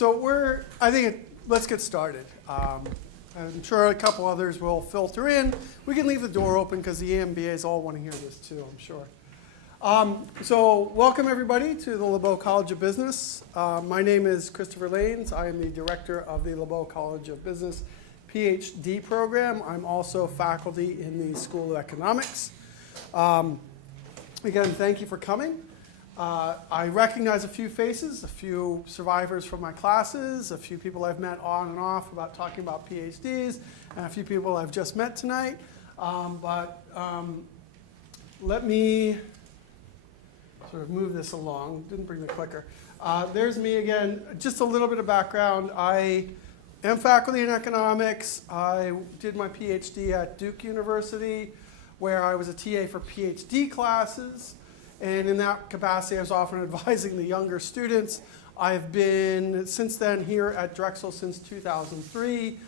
Let's get started. I'm sure a couple others will filter in. We can leave the door open because the EMBAs all want to hear this too, I'm sure. So welcome everybody to the LeBow College of Business. My name is Christopher Lanes. I am the director of the LeBow College of Business PhD program. I'm also faculty in the School of Economics. Again, thank you for coming. I recognize a few faces, a few survivors from my classes, a few people I've met on and off about talking about PhDs, and a few people I've just met tonight. Let me sort of move this along. Didn't bring the clicker. There's me again. Just a little bit of background. I am faculty in economics. I did my PhD at Duke University, where I was a TA for PhD classes. And in that capacity, I was often advising the younger students. I've been, since then, here at Drexel since 2003.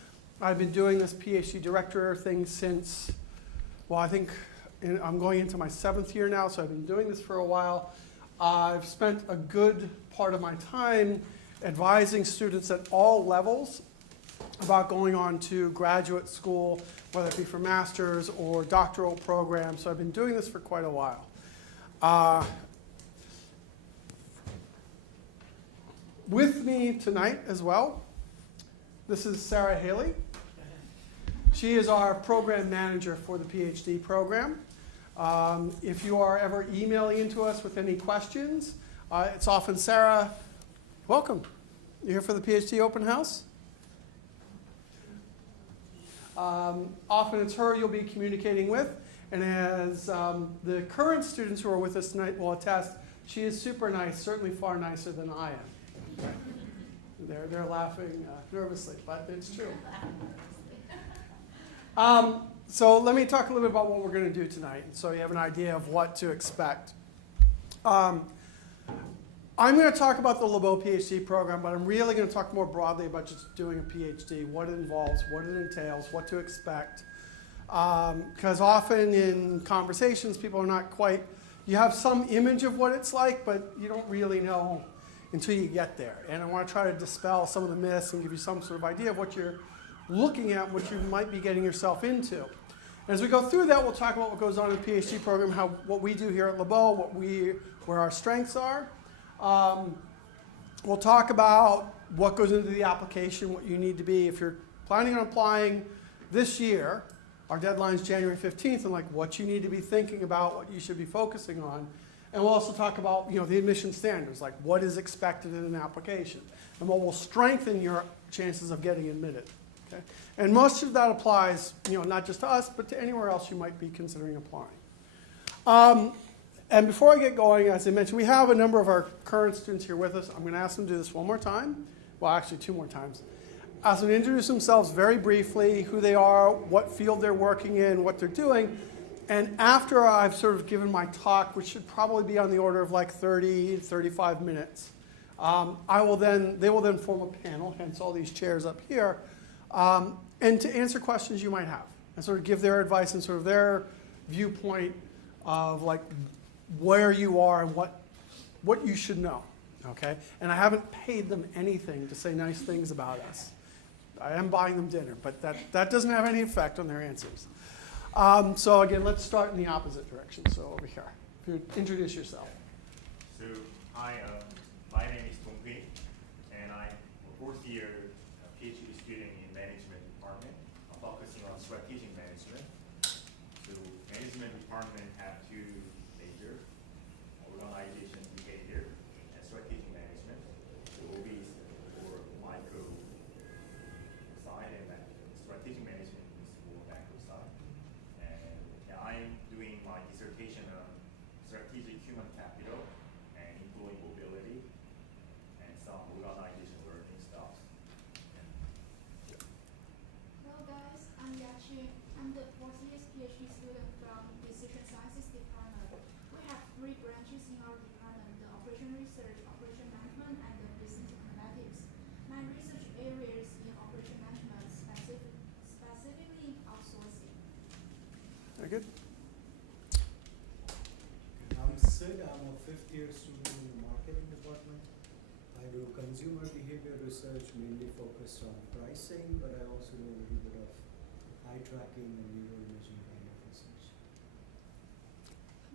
I've been doing this PhD director thing since, well, I think I'm going into my 7th year now, so I've been doing this for a while. I've spent a good part of my time advising students at all levels about going on to graduate school, whether it be for master's or doctoral programs. So I've been doing this for quite a while. With me tonight as well, this is Sarah Haley. She is our program manager for the PhD program. If you are ever emailing into us with any questions, it's often Sarah. Welcome. You're here for the PhD open house? Often it's her you'll be communicating with. And as the current students who are with us tonight will attest, she is super nice, certainly far nicer than I am. They're laughing nervously, but it's true. So let me talk a little bit about what we're going to do tonight, so you have an idea of what to expect. I'm going to talk about the LeBow PhD program, but I'm really going to talk more broadly about just doing a PhD, what it involves, what it entails, what to expect. Because often in conversations, people are not quite, you have some image of what it's like, but you don't really know until you get there. And I want to try to dispel some of the myths and give you some sort of idea of what you're looking at, what you might be getting yourself into. And as we go through that, we'll talk about what goes on in the PhD program, what we do here at LeBow, where our strengths are. We'll talk about what goes into the application, what you need to be if you're planning on applying this year. Our deadline's January 15th, and like what you need to be thinking about, what you should be focusing on. And we'll also talk about the admission standards, like what is expected in an application, and what will strengthen your chances of getting admitted. Okay? And most of that applies, not just to us, but to anywhere else you might be considering applying. And before I get going, as I mentioned, we have a number of our current students here with us. I'm going to ask them to do this one more time. Well, actually, 2 more times. Ask them to introduce themselves very briefly, who they are, what field they're working in, what they're doing. And after I've sort of given my talk, which should probably be on the order of like 30, 35 minutes, they will then form a panel, hence all these chairs up here, and to answer questions you might have, and sort of give their advice and sort of their viewpoint of like where you are and what you should know. Okay? And I haven't paid them anything to say nice things about us. I am buying them dinner, but that doesn't have any effect on their answers. So again, let's start in the opposite direction. So over here, if you introduce yourself. So hi, my name is Dong-Hui, and I'm a 4th year PhD student in management department. I'm focusing on strategic management. So management department have 2 majors, organization behavior and strategic management. So OB is for micro side, and strategic management is for macro side. And I'm doing my dissertation on strategic human capital and employee mobility and some organization learning stuff. Hello guys, I'm Yachi. I'm the 4th year PhD student from Decision Sciences department. We have 3 branches in our department: the operation research, operation management, and the business mathematics. My research areas in operation management, specifically outsourcing. Very good. I'm Sid. I'm a 5th year student in the marketing department. I do consumer behavior research mainly focused on pricing, but I also do a little bit of eye tracking and neuroimaging kind of research.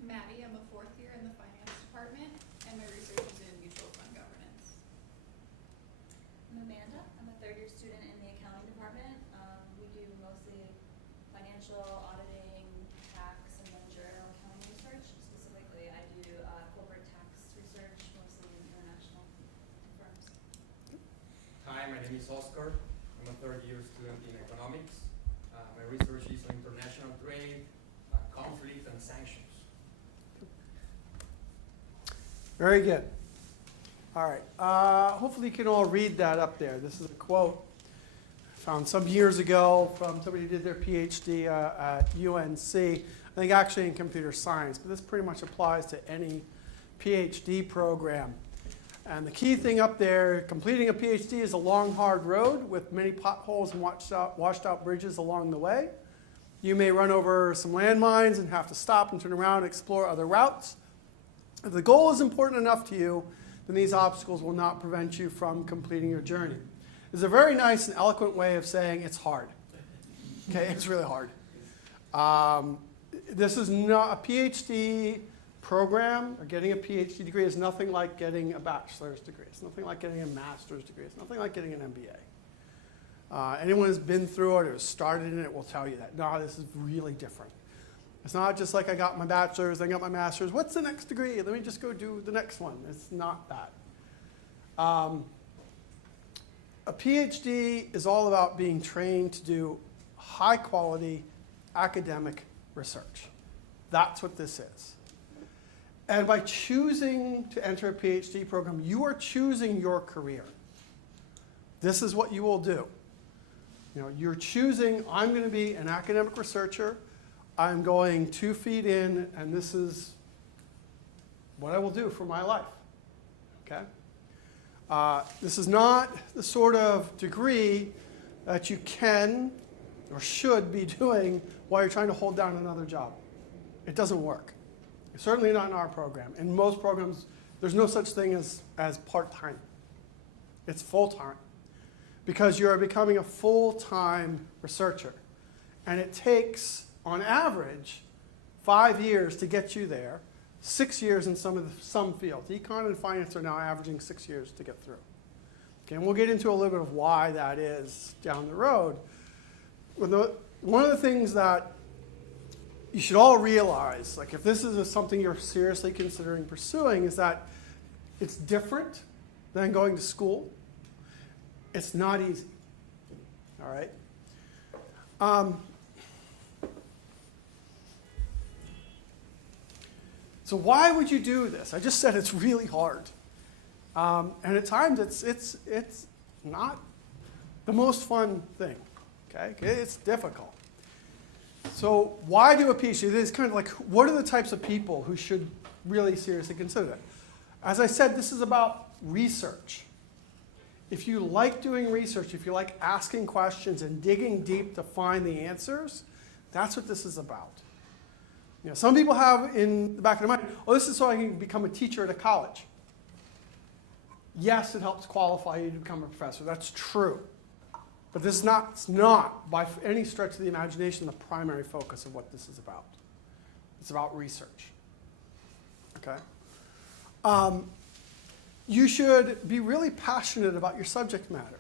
Maddie, I'm a fourth year in the finance department, and my research is in mutual fund governance. I'm Amanda. I'm a third-year student in the accounting department. We do mostly financial auditing, tax, and managerial accounting research. Specifically, I do corporate tax research, mostly in international firms. Hi, my name is Oscar. I'm a third-year student in economics. My research is on international trade, conflict, and sanctions. Very good. All right. Hopefully you can all read that up there. This is a quote I found some years ago from somebody who did their PhD at UNC. I think actually in computer science, but this pretty much applies to any PhD program. And the key thing up there, completing a PhD is a long, hard road with many potholes and washed out bridges along the way. You may run over some landmines and have to stop and turn around and explore other routes. If the goal is important enough to you, then these obstacles will not prevent you from completing your journey. It's a very nice and eloquent way of saying it's hard. Okay, it's really hard. This is not a PhD program, or getting a PhD degree is nothing like getting a bachelor's degree. It's nothing like getting a master's degree. It's nothing like getting an MBA. Anyone who's been through it or started in it will tell you that. No, this is really different. It's not just like I got my bachelor's, I got my master's. What's the next degree? Let me just go do the next one. It's not that. A PhD is all about being trained to do high quality academic research. That's what this is. And by choosing to enter a PhD program, you are choosing your career. This is what you will do. You know, you're choosing, I'm going to be an academic researcher. I'm going 2 feet in, and this is what I will do for my life. Okay? This is not the sort of degree that you can or should be doing while you're trying to hold down another job. It doesn't work. Certainly not in our program. In most programs, there's no such thing as part-time. It's full-time. Because you're becoming a full-time researcher. And it takes, on average, 5 years to get you there, 6 years in some fields. Econ and finance are now averaging 6 years to get through. Okay, and we'll get into a little bit of why that is down the road. One of the things that you should all realize, like if this is something you're seriously considering pursuing, is that it's different than going to school. It's not easy. All right? So why would you do this? I just said it's really hard. And at times it's not the most fun thing. Okay? It's difficult. So why do a PhD? It's kind of like, what are the types of people who should really seriously consider it? As I said, this is about research. If you like doing research, if you like asking questions and digging deep to find the answers, that's what this is about. You know, some people have in the back of their mind, oh, this is so I can become a teacher at a college. Yes, it helps qualify you to become a professor. That's true. But this is not, by any stretch of the imagination, the primary focus of what this is about. It's about research. Okay? You should be really passionate about your subject matter.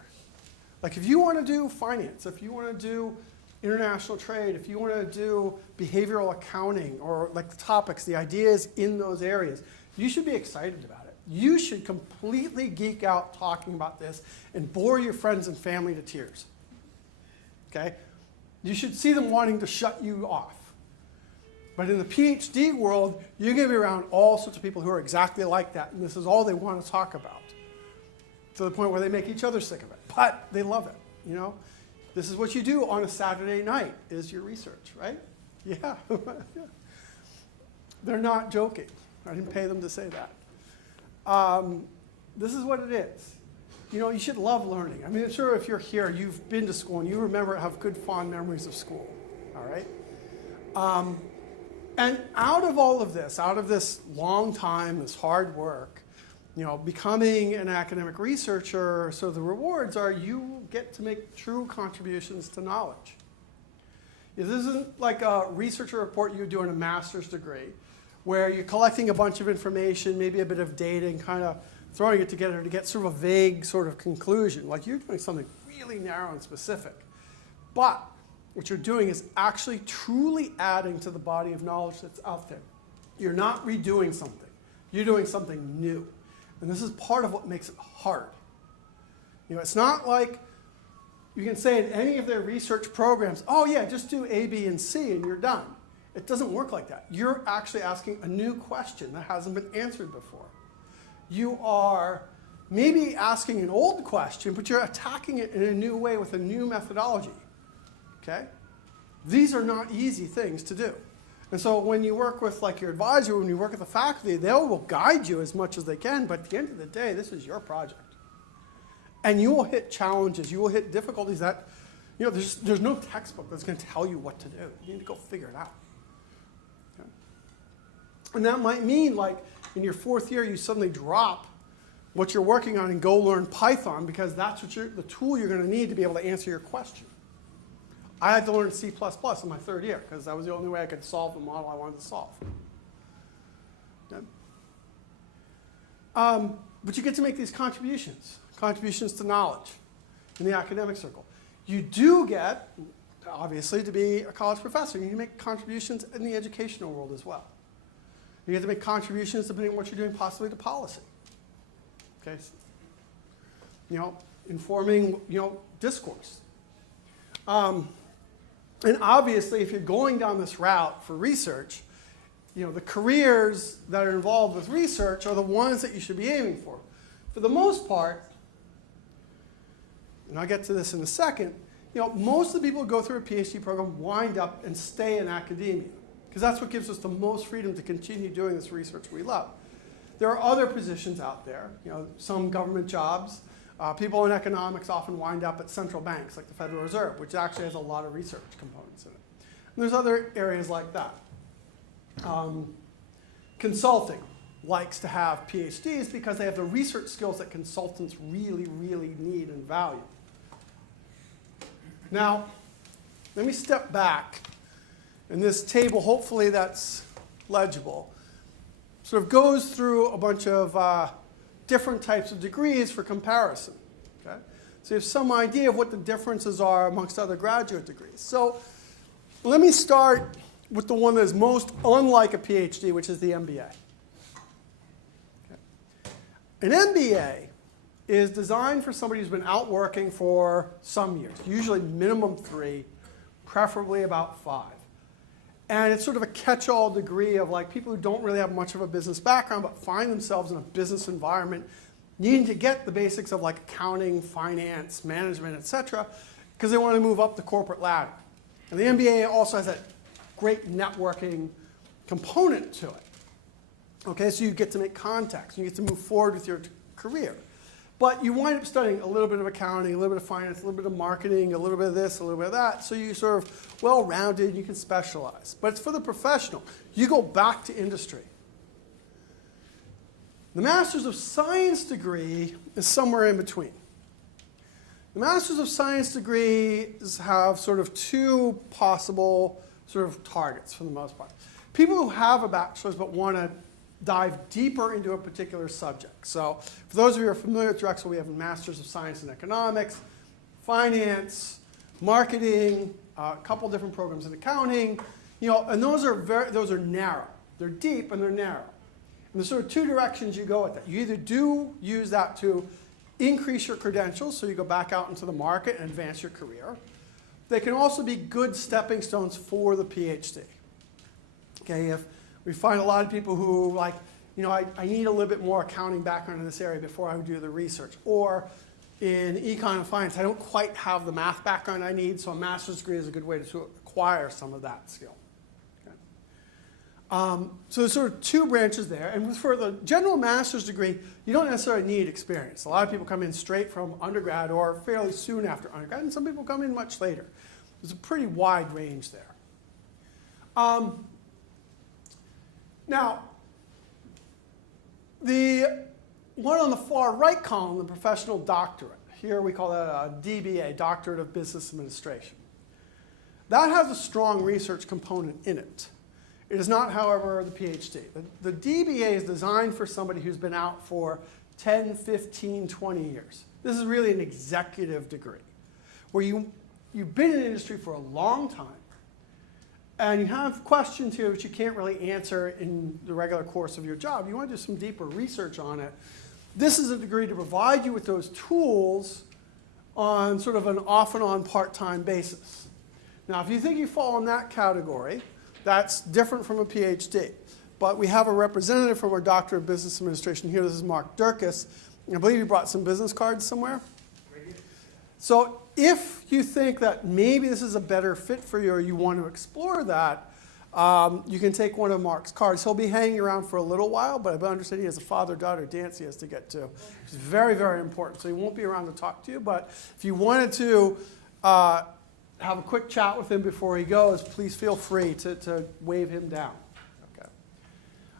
Like if you want to do finance, if you want to do international trade, if you want to do behavioral accounting or like the topics, the ideas in those areas, you should be excited about it. You should completely geek out talking about this and bore your friends and family to tears. Okay? You should see them wanting to shut you off. But in the PhD world, you're going to be around all sorts of people who are exactly like that, and this is all they want to talk about, to the point where they make each other sick of it. But they love it, you know? This is what you do on a Saturday night, is your research, right? Yeah. They're not joking. I didn't pay them to say that. This is what it is. You know, you should love learning. I mean, I'm sure if you're here, you've been to school, and you have good, fond memories of school, all right? And out of all of this, out of this long time, this hard work, becoming an academic researcher, so the rewards are you get to make true contributions to knowledge. This isn't like a researcher report you do in a master's degree, where you're collecting a bunch of information, maybe a bit of data, and kind of throwing it together to get sort of a vague sort of conclusion. Like you're doing something really narrow and specific. But what you're doing is actually truly adding to the body of knowledge that's out there. You're not redoing something. You're doing something new. And this is part of what makes it hard. It's not like you can say in any of their research programs, oh yeah, just do A, B, and C and you're done. It doesn't work like that. You're actually asking a new question that hasn't been answered before. You are maybe asking an old question, but you're attacking it in a new way with a new methodology. Okay? These are not easy things to do. And so when you work with like your advisor, when you work with the faculty, they will guide you as much as they can, but at the end of the day, this is your project. And you will hit challenges, you will hit difficulties that, there's no textbook that's going to tell you what to do. You need to go figure it out. Okay? And that might mean like in your 4th year, you suddenly drop what you're working on and go learn Python because that's the tool you're going to need to be able to answer your question. I had to learn C++ in my 3rd year because that was the only way I could solve the model I wanted to solve. Okay? But you get to make these contributions to knowledge in the academic circle. You do get, obviously, to be a college professor. You need to make contributions in the educational world as well. You get to make contributions depending on what you're doing, possibly to policy. Okay? Informing, discourse. And obviously, if you're going down this route for research, the careers that are involved with research are the ones that you should be aiming for. For the most part, and I'll get to this in a second, most of the people who go through a PhD program wind up and stay in academia, because that's what gives us the most freedom to continue doing this research we love. There are other positions out there, some government jobs. People in economics often wind up at central banks like the Federal Reserve, which actually has a lot of research components in it. And there's other areas like that. Consulting likes to have PhDs because they have the research skills that consultants really, really need and value. Now, let me step back. And this table, hopefully that's legible, sort of goes through a bunch of different types of degrees for comparison. Okay? So you have some idea of what the differences are amongst other graduate degrees. So let me start with the one that is most unlike a PhD, which is the MBA. Okay. An MBA is designed for somebody who's been out working for some years, usually minimum 3, preferably about 5. And it's sort of a catch-all degree of like people who don't really have much of a business background but find themselves in a business environment needing to get the basics of like accounting, finance, management, etc., because they want to move up the corporate ladder. And the MBA also has that great networking component to it. Okay, so you get to make contacts, you get to move forward with your career. But you wind up studying a little bit of accounting, a little bit of finance, a little bit of marketing, a little bit of this, a little bit of that. So you're sort of well-rounded, you can specialize. But it's for the professional. You go back to industry. The Master's of Science degree is somewhere in between. The Master's of Science degrees have sort of 2 possible sort of targets for the most part. People who have a bachelor's but want to dive deeper into a particular subject. So for those of you who are familiar with Drexel, we have a Master's of Science in Economics, Finance, Marketing, a couple different programs in accounting, and those are narrow. They're deep and they're narrow. And there's sort of 2 directions you go with that. You either do use that to increase your credentials, so you go back out into the market and advance your career. They can also be good stepping stones for the PhD. Okay, if we find a lot of people who like, I need a little bit more accounting background in this area before I would do the research. Or in econ and finance, I don't quite have the math background I need, so a master's degree is a good way to acquire some of that skill. Okay. So there's sort of 2 branches there. And for the general master's degree, you don't necessarily need experience. A lot of people come in straight from undergrad or fairly soon after undergrad, and some people come in much later. There's a pretty wide range there. Now, the one on the far right column, the professional doctorate. Here we call that a DBA, Doctorate of Business Administration. That has a strong research component in it. It is not, however, the PhD. The DBA is designed for somebody who's been out for 10, 15, 20 years. This is really an executive degree, where you've been in industry for a long time, and you have questions here which you can't really answer in the regular course of your job. You want to do some deeper research on it. This is a degree to provide you with those tools on sort of an off and on part-time basis. Now, if you think you fall in that category, that's different from a PhD. But we have a representative from our Doctor of Business Administration here. This is Mark Durkis. I believe you brought some business cards somewhere. So if you think that maybe this is a better fit for you or you want to explore that, you can take one of Mark's cards. He'll be hanging around for a little while, but I understand he has a father-daughter dance he has to get to. It's very, very important. So he won't be around to talk to you. But if you wanted to have a quick chat with him before he goes, please feel free to wave him down. Okay.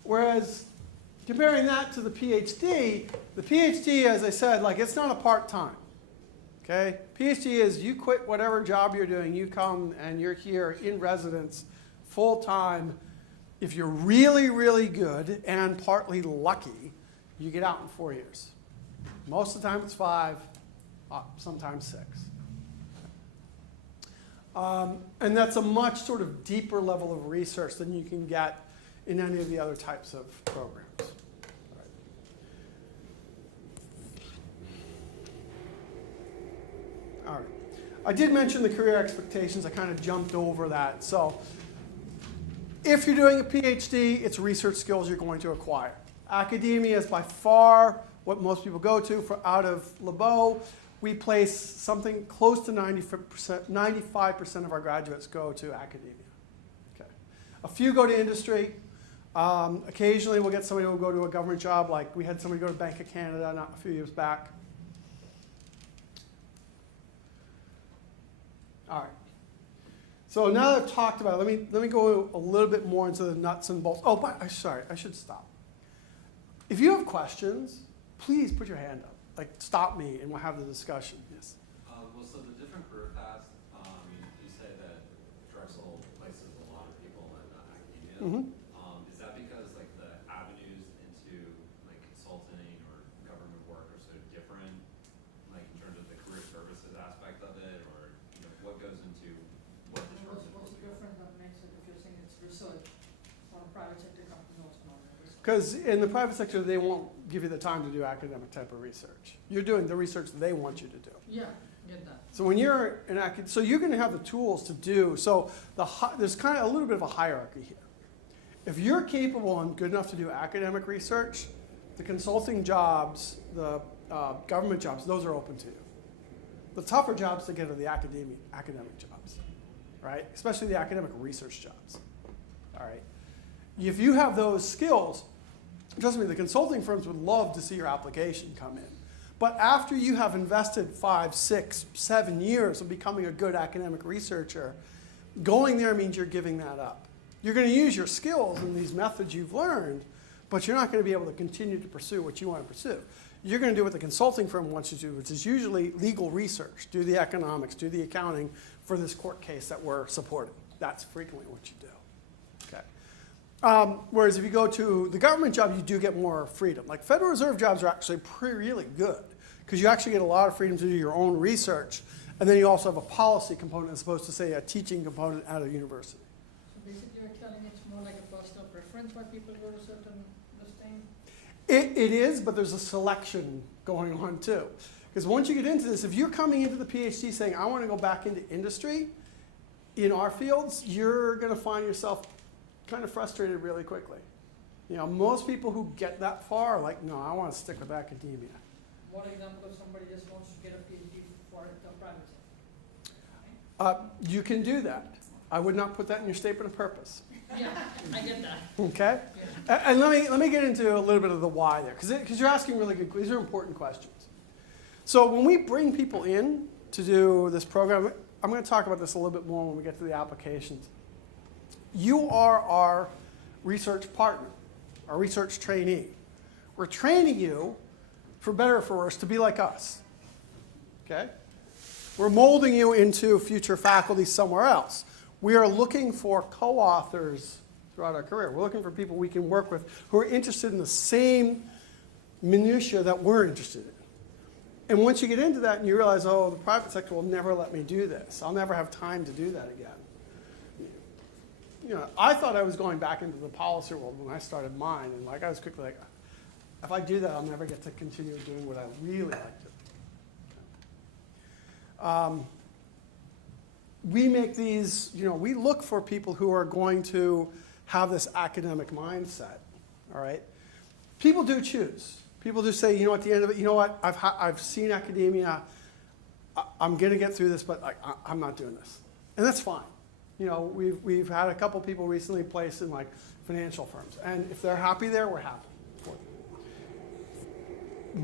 Whereas comparing that to the PhD, as I said, like it's not a part-time. Okay? PhD is you quit whatever job you're doing, you come and you're here in residence full-time. If you're really, really good and partly lucky, you get out in 4 years. Most of the time it's 5, sometimes 6. And that's a much sort of deeper level of research than you can get in any of the other types of programs. All right. I did mention the career expectations. I kind of jumped over that. So if you're doing a PhD, it's research skills you're going to acquire. Academia is by far what most people go to. For out of LeBow, we place something close to 95% of our graduates go to academia. Okay. A few go to industry. Occasionally we'll get somebody who will go to a government job, like we had somebody go to Bank of Canada not a few years back. All right. So now that I've talked about it, let me go a little bit more into the nuts and bolts. Oh, but sorry, I should stop. If you have questions, please put your hand up. Like, stop me and we'll have the discussion. Yes. Well, so the different career paths, you say that Drexel places a lot of people in academia. Mm-hmm. Is that because like the avenues into like consulting or government work are so different, like in terms of the career services aspect of it, or what goes into what determines What's the difference that makes it if you're saying it's research on a private sector company also not research? Because in the private sector, they won't give you the time to do academic type of research. You're doing the research they want you to do. Yeah, get that. So when you're an so you're going to have the tools to do. So there's kind of a little bit of a hierarchy here. If you're capable and good enough to do academic research, the consulting jobs, the government jobs, those are open to you. The tougher jobs to get are the academic jobs, right? Especially the academic research jobs. All right. If you have those skills, trust me, the consulting firms would love to see your application come in. But after you have invested 5, 6, 7 years of becoming a good academic researcher, going there means you're giving that up. You're going to use your skills and these methods you've learned, but you're not going to be able to continue to pursue what you want to pursue. You're going to do what the consulting firm wants you to do, which is usually legal research, do the economics, do the accounting for this court case that we're supporting. That's frequently what you do. Okay. Whereas if you go to the government job, you do get more freedom. Like Federal Reserve jobs are actually really good because you actually get a lot of freedom to do your own research, and then you also have a policy component as opposed to, say, a teaching component at a university. So basically you're telling it's more like a personal preference why people go to certain this thing? It is, but there's a selection going on too. Because once you get into this, if you're coming into the PhD saying, I want to go back into industry in our fields, you're going to find yourself kind of frustrated really quickly. Most people who get that far are like, no, I want to stick with academia. What example if somebody just wants to get a PhD for the private sector? You can do that. I would not put that in your statement of purpose. Yeah, I get that. Okay? Yeah. And let me get into a little bit of the why there, because you're asking really good, these are important questions. So when we bring people in to do this program, I'm going to talk about this a little bit more when we get to the applications. You are our research partner, our research trainee. We're training you for better or for worse, to be like us. Okay? We're molding you into future faculty somewhere else. We are looking for co-authors throughout our career. We're looking for people we can work with who are interested in the same minutiae that we're interested in. And once you get into that and you realize, oh, the private sector will never let me do this. I'll never have time to do that again. You know, I thought I was going back into the policy world when I started mine, and like I was quickly like, if I do that, I'll never get to continue doing what I really like to do. We make these, you know, we look for people who are going to have this academic mindset, all right? People do choose. People do say, you know, at the end of it, you know what, I've seen academia, I'm going to get through this, but I'm not doing this. And that's fine. You know, we've had a couple people recently placed in like financial firms, and if they're happy there, we're happy for them.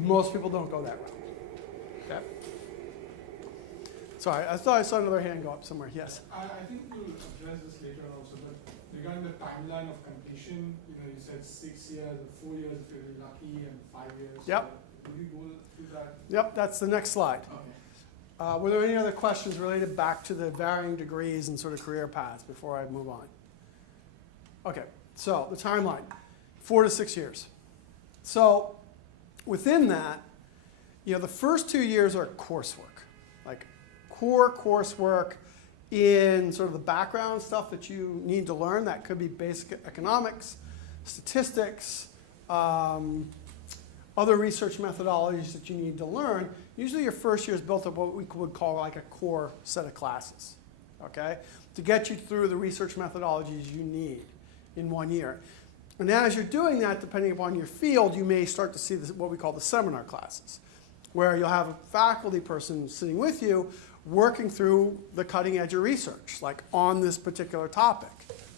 Most people don't go that route. Okay? Sorry, I thought I saw another hand go up somewhere. Yes. I think we'll address this later also, but regarding the timeline of completion, you know, you said 6 years or 4 years if you're lucky, and 5 years. Yep. Will you go through that? Yep, that's the next slide. Okay. Were there any other questions related back to the varying degrees and sort of career paths before I move on? Okay, so the timeline, 4 to 6 years. So within that, you know, the first 2 years are coursework, like core coursework in sort of the background stuff that you need to learn. That could be basic economics, statistics, other research methodologies that you need to learn. Usually your first year is built up what we would call like a core set of classes, okay? To get you through the research methodologies you need in 1 year. And as you're doing that, depending upon your field, you may start to see this, what we call the seminar classes, where you'll have a faculty person sitting with you working through the cutting edge of research, like on this particular topic,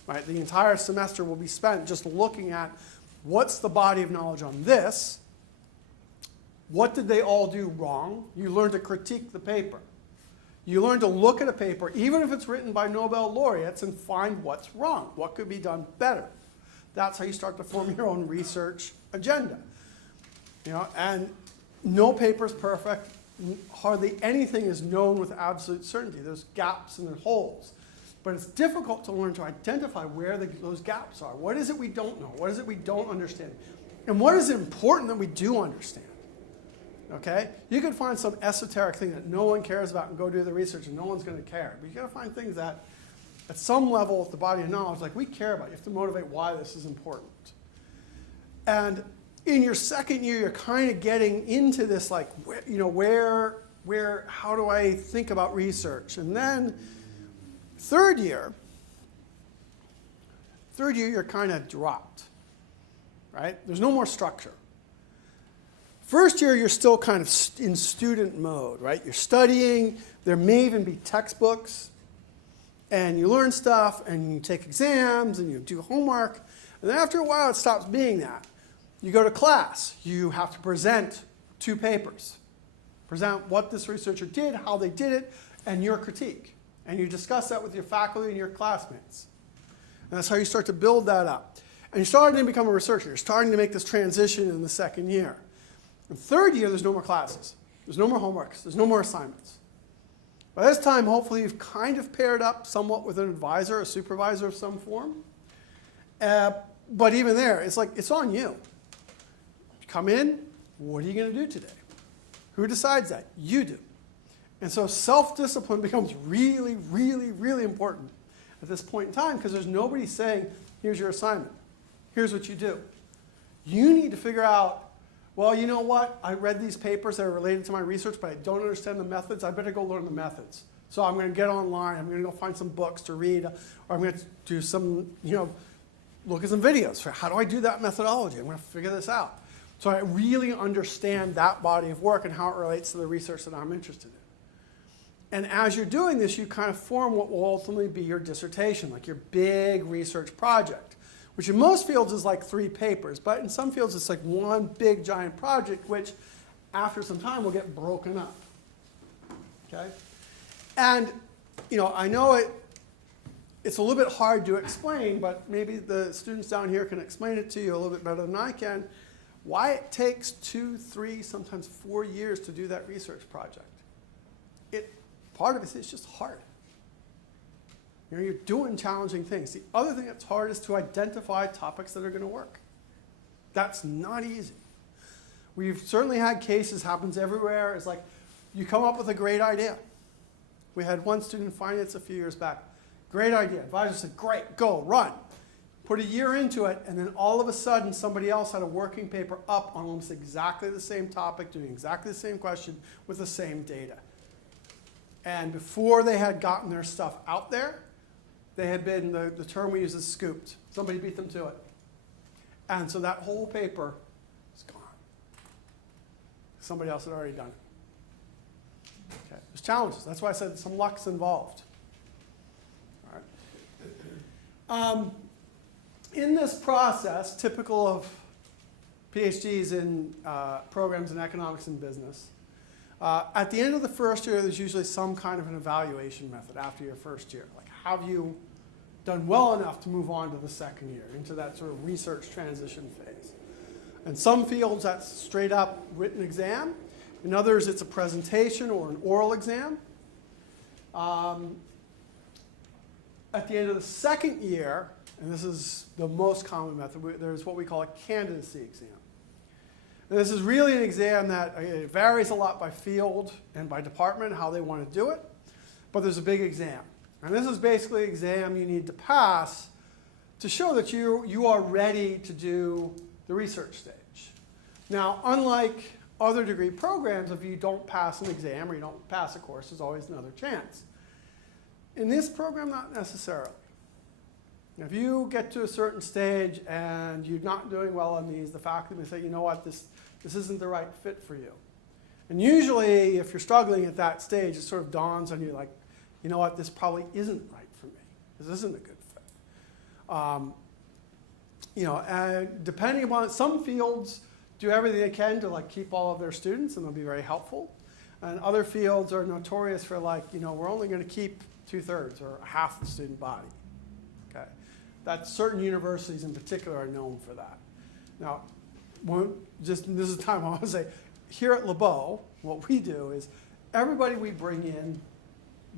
right? The entire semester will be spent just looking at what's the body of knowledge on this. What did they all do wrong? You learn to critique the paper. You learn to look at a paper, even if it's written by Nobel laureates, and find what's wrong, what could be done better. That's how you start to form your own research agenda. You know, and no paper is perfect. Hardly anything is known with absolute certainty. There's gaps and there's holes. But it's difficult to learn to identify where those gaps are. What is it we don't know? What is it we don't understand? And what is important that we do understand? Okay? You can find some esoteric thing that no one cares about and go do the research and no one's going to care. But you got to find things that, at some level, at the body of knowledge, like we care about. You have to motivate why this is important. And in your second year, you're kind of getting into this, like, how do I think about research? And then third year, you're kind of dropped, right? There's no more structure. First year, you're still kind of in student mode, right? You're studying. There may even be textbooks. And you learn stuff, and you take exams, and you do homework. And then after a while, it stops being that. You go to class. You have to present 2 papers. Present what this researcher did, how they did it, and your critique. And you discuss that with your faculty and your classmates. And that's how you start to build that up. And you're starting to become a researcher. You're starting to make this transition in the second year. In third year, there's no more classes. There's no more homeworks. There's no more assignments. By this time, hopefully, you've kind of paired up somewhat with an advisor, a supervisor of some form. But even there, it's like, it's on you. Come in, what are you going to do today? Who decides that? You do. And so self-discipline becomes really, really, really important at this point in time because there's nobody saying, here's your assignment. Here's what you do. You need to figure out, well, you know what? I read these papers that are related to my research, but I don't understand the methods. I better go learn the methods. So I'm going to get online. I'm going to go find some books to read. Or I'm going to do some, look at some videos for how do I do that methodology. I'm going to figure this out. So I really understand that body of work and how it relates to the research that I'm interested in. And as you're doing this, you kind of form what will ultimately be your dissertation, like your big research project, which in most fields is like 3 papers, but in some fields it's like one big giant project, which after some time will get broken up. Okay? And, I know it's a little bit hard to explain, but maybe the students down here can explain it to you a little bit better than I can. why it takes 2, 3, sometimes 4 years to do that research project. Part of it is just hard. You know, you're doing challenging things. The other thing that's hard is to identify topics that are going to work. That's not easy. We've certainly had cases, happens everywhere. It's like you come up with a great idea. We had one student in finance a few years back. Great idea. Advisor said, great, go, run. Put a year into it, and then all of a sudden somebody else had a working paper up on almost exactly the same topic, doing exactly the same question with the same data. And before they had gotten their stuff out there, they had been, the term we use is scooped. Somebody beat them to it. And so that whole paper is gone. Somebody else had already done it. Okay. There's challenges. That's why I said some luck's involved. All right. In this process, typical of PhDs in programs in economics and business, at the end of the first year, there's usually some kind of an evaluation method after your first year. Like, have you done well enough to move on to the second year, into that sort of research transition phase? In some fields, that's straight up written exam. In others, it's a presentation or an oral exam. At the end of the second year, and this is the most common method, there's what we call a candidacy exam. And this is really an exam that it varies a lot by field and by department, how they want to do it, but there's a big exam. And this is basically an exam you need to pass to show that you are ready to do the research stage. Now, unlike other degree programs, if you don't pass an exam or you don't pass a course, there's always another chance. In this program, not necessarily. If you get to a certain stage and you're not doing well on these, the faculty may say, you know what, this isn't the right fit for you. And usually, if you're struggling at that stage, it sort of dawns on you like, you know what, this probably isn't right for me. This isn't a good fit. You know, and depending upon, some fields do everything they can to like keep all of their students, and they'll be very helpful. And other fields are notorious for like, you know, we're only going to keep 2/3 or half the student body. Okay, that certain universities in particular are known for that. Now, this is the time I want to say, here at LeBow, what we do is everybody we bring in,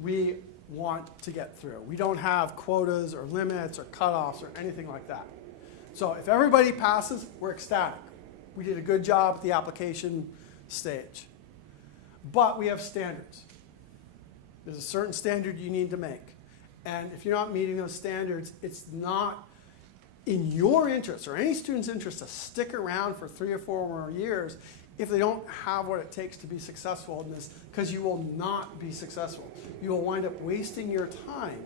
we want to get through. We don't have quotas or limits or cutoffs or anything like that. So if everybody passes, we're ecstatic. We did a good job at the application stage. But we have standards. There's a certain standard you need to make. And if you're not meeting those standards, it's not in your interest or any student's interest to stick around for 3 or 4 more years if they don't have what it takes to be successful in this, because you will not be successful. You will wind up wasting your time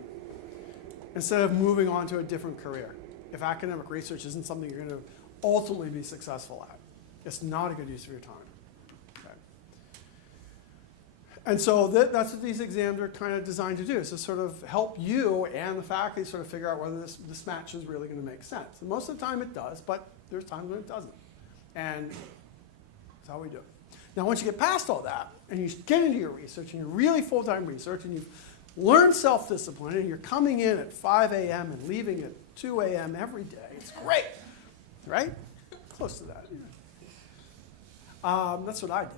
instead of moving on to a different career. If academic research isn't something you're going to ultimately be successful at, it's not a good use of your time. Okay. And so that's what these exams are kind of designed to do, is to sort of help you and the faculty sort of figure out whether this match is really going to make sense. And most of the time it does, but there's times when it doesn't. And that's how we do it. Now, once you get past all that, and you get into your research, and you're really full-time research, and you've learned self-discipline, and you're coming in at 5 a.m. and leaving at 2 a.m. every day, it's great, right? Close to that, yeah. That's what I did.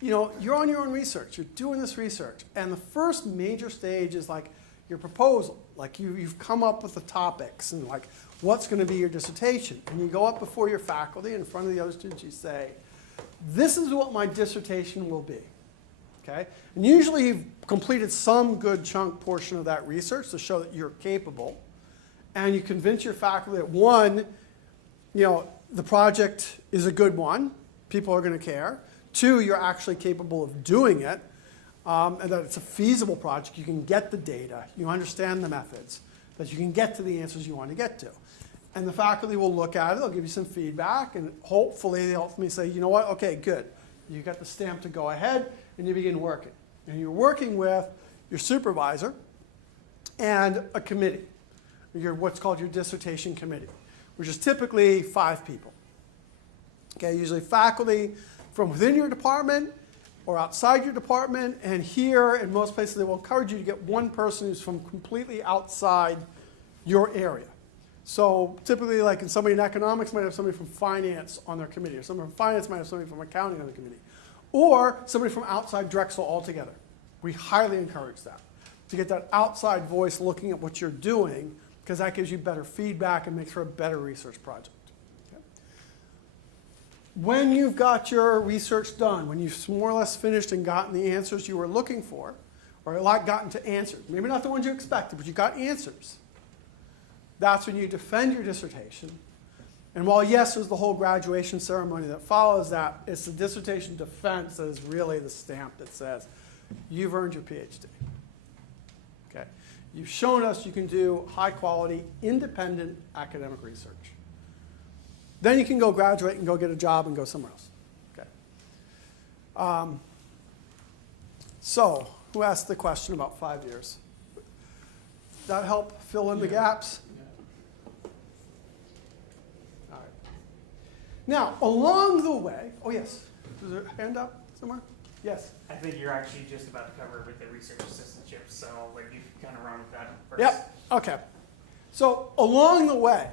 You know, you're on your own research. You're doing this research. And the first major stage is like your proposal. Like you've come up with the topics and like what's going to be your dissertation. And you go up before your faculty in front of the other students. You say, this is what my dissertation will be. Okay? And usually you've completed some good chunk portion of that research to show that you're capable. And you convince your faculty that one, you know, the project is a good one. People are going to care. 2, you're actually capable of doing it, and that it's a feasible project. You can get the data. You understand the methods, that you can get to the answers you want to get to. And the faculty will look at it. They'll give you some feedback, and hopefully they'll ultimately say, you know what, okay, good. You got the stamp to go ahead, and you begin working. And you're working with your supervisor and a committee, what's called your dissertation committee, which is typically 5 people. Okay, usually faculty from within your department or outside your department, and here in most places they will encourage you to get one person who's from completely outside your area. So typically, like in somebody in economics might have somebody from finance on their committee, or somebody from finance might have somebody from accounting on the committee, or somebody from outside Drexel altogether. We highly encourage that, to get that outside voice looking at what you're doing, because that gives you better feedback and makes for a better research project. Okay? When you've got your research done, when you've more or less finished and gotten the answers you were looking for, or gotten to answers, maybe not the ones you expected, but you got answers, that's when you defend your dissertation. And while yes, there's the whole graduation ceremony that follows that, it's the dissertation defense that is really the stamp that says, you've earned your PhD. Okay? You've shown us you can do high quality, independent academic research. Then you can go graduate and go get a job and go somewhere else. Okay? So, who asked the question about 5 years? Does that help fill in the gaps? All right. Now, along the way, oh yes, is there a hand up somewhere? Yes. I think you're actually just about to cover with the research assistantship, so I'll let you kind of run with that first. Yep, okay. So along the way,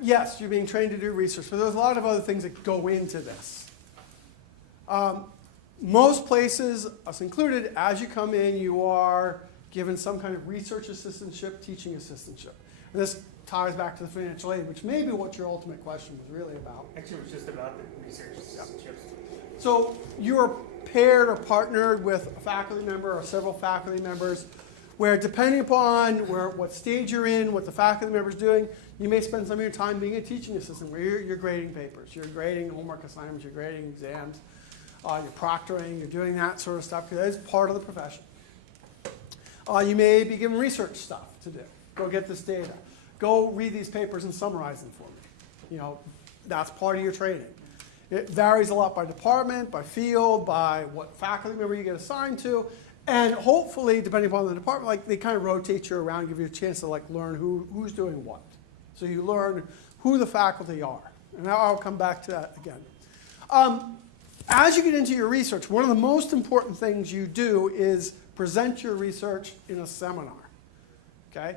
yes, you're being trained to do research, but there's a lot of other things that go into this. Most places, us included, as you come in, you are given some kind of research assistantship, teaching assistantship. And this ties back to the financial aid, which may be what your ultimate question was really about. Actually, it was just about the research assistantships. So you're paired or partnered with a faculty member or several faculty members, where depending upon what stage you're in, what the faculty member's doing, you may spend some of your time being a teaching assistant, where you're grading papers, you're grading homework assignments, you're grading exams, you're proctoring, you're doing that sort of stuff, because that is part of the profession. You may be given research stuff to do. Go get this data. Go read these papers and summarize them for me. You know, that's part of your training. It varies a lot by department, by field, by what faculty member you get assigned to, and hopefully, depending upon the department, like they kind of rotate you around, give you a chance to like learn who's doing what. So you learn who the faculty are, and I'll come back to that again. As you get into your research, one of the most important things you do is present your research in a seminar. Okay?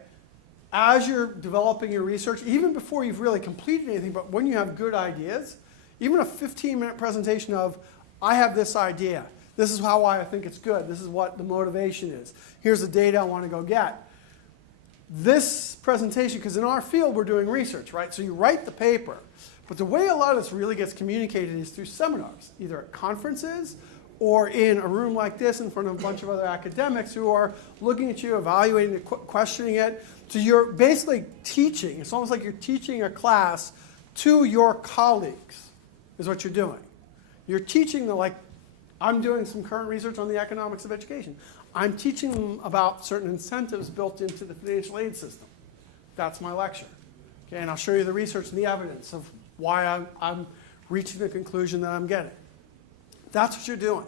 As you're developing your research, even before you've really completed anything, but when you have good ideas, even a 15-minute presentation of, I have this idea. This is how I think it's good. This is what the motivation is. Here's the data I want to go get. This presentation, because in our field we're doing research, right? So you write the paper, but the way a lot of this really gets communicated is through seminars, either at conferences or in a room like this in front of a bunch of other academics who are looking at you, evaluating it, questioning it. So you're basically teaching. It's almost like you're teaching a class to your colleagues, is what you're doing. You're teaching them, like, I'm doing some current research on the economics of education. I'm teaching them about certain incentives built into the financial aid system. That's my lecture. Okay, and I'll show you the research and the evidence of why I'm reaching the conclusion that I'm getting. That's what you're doing.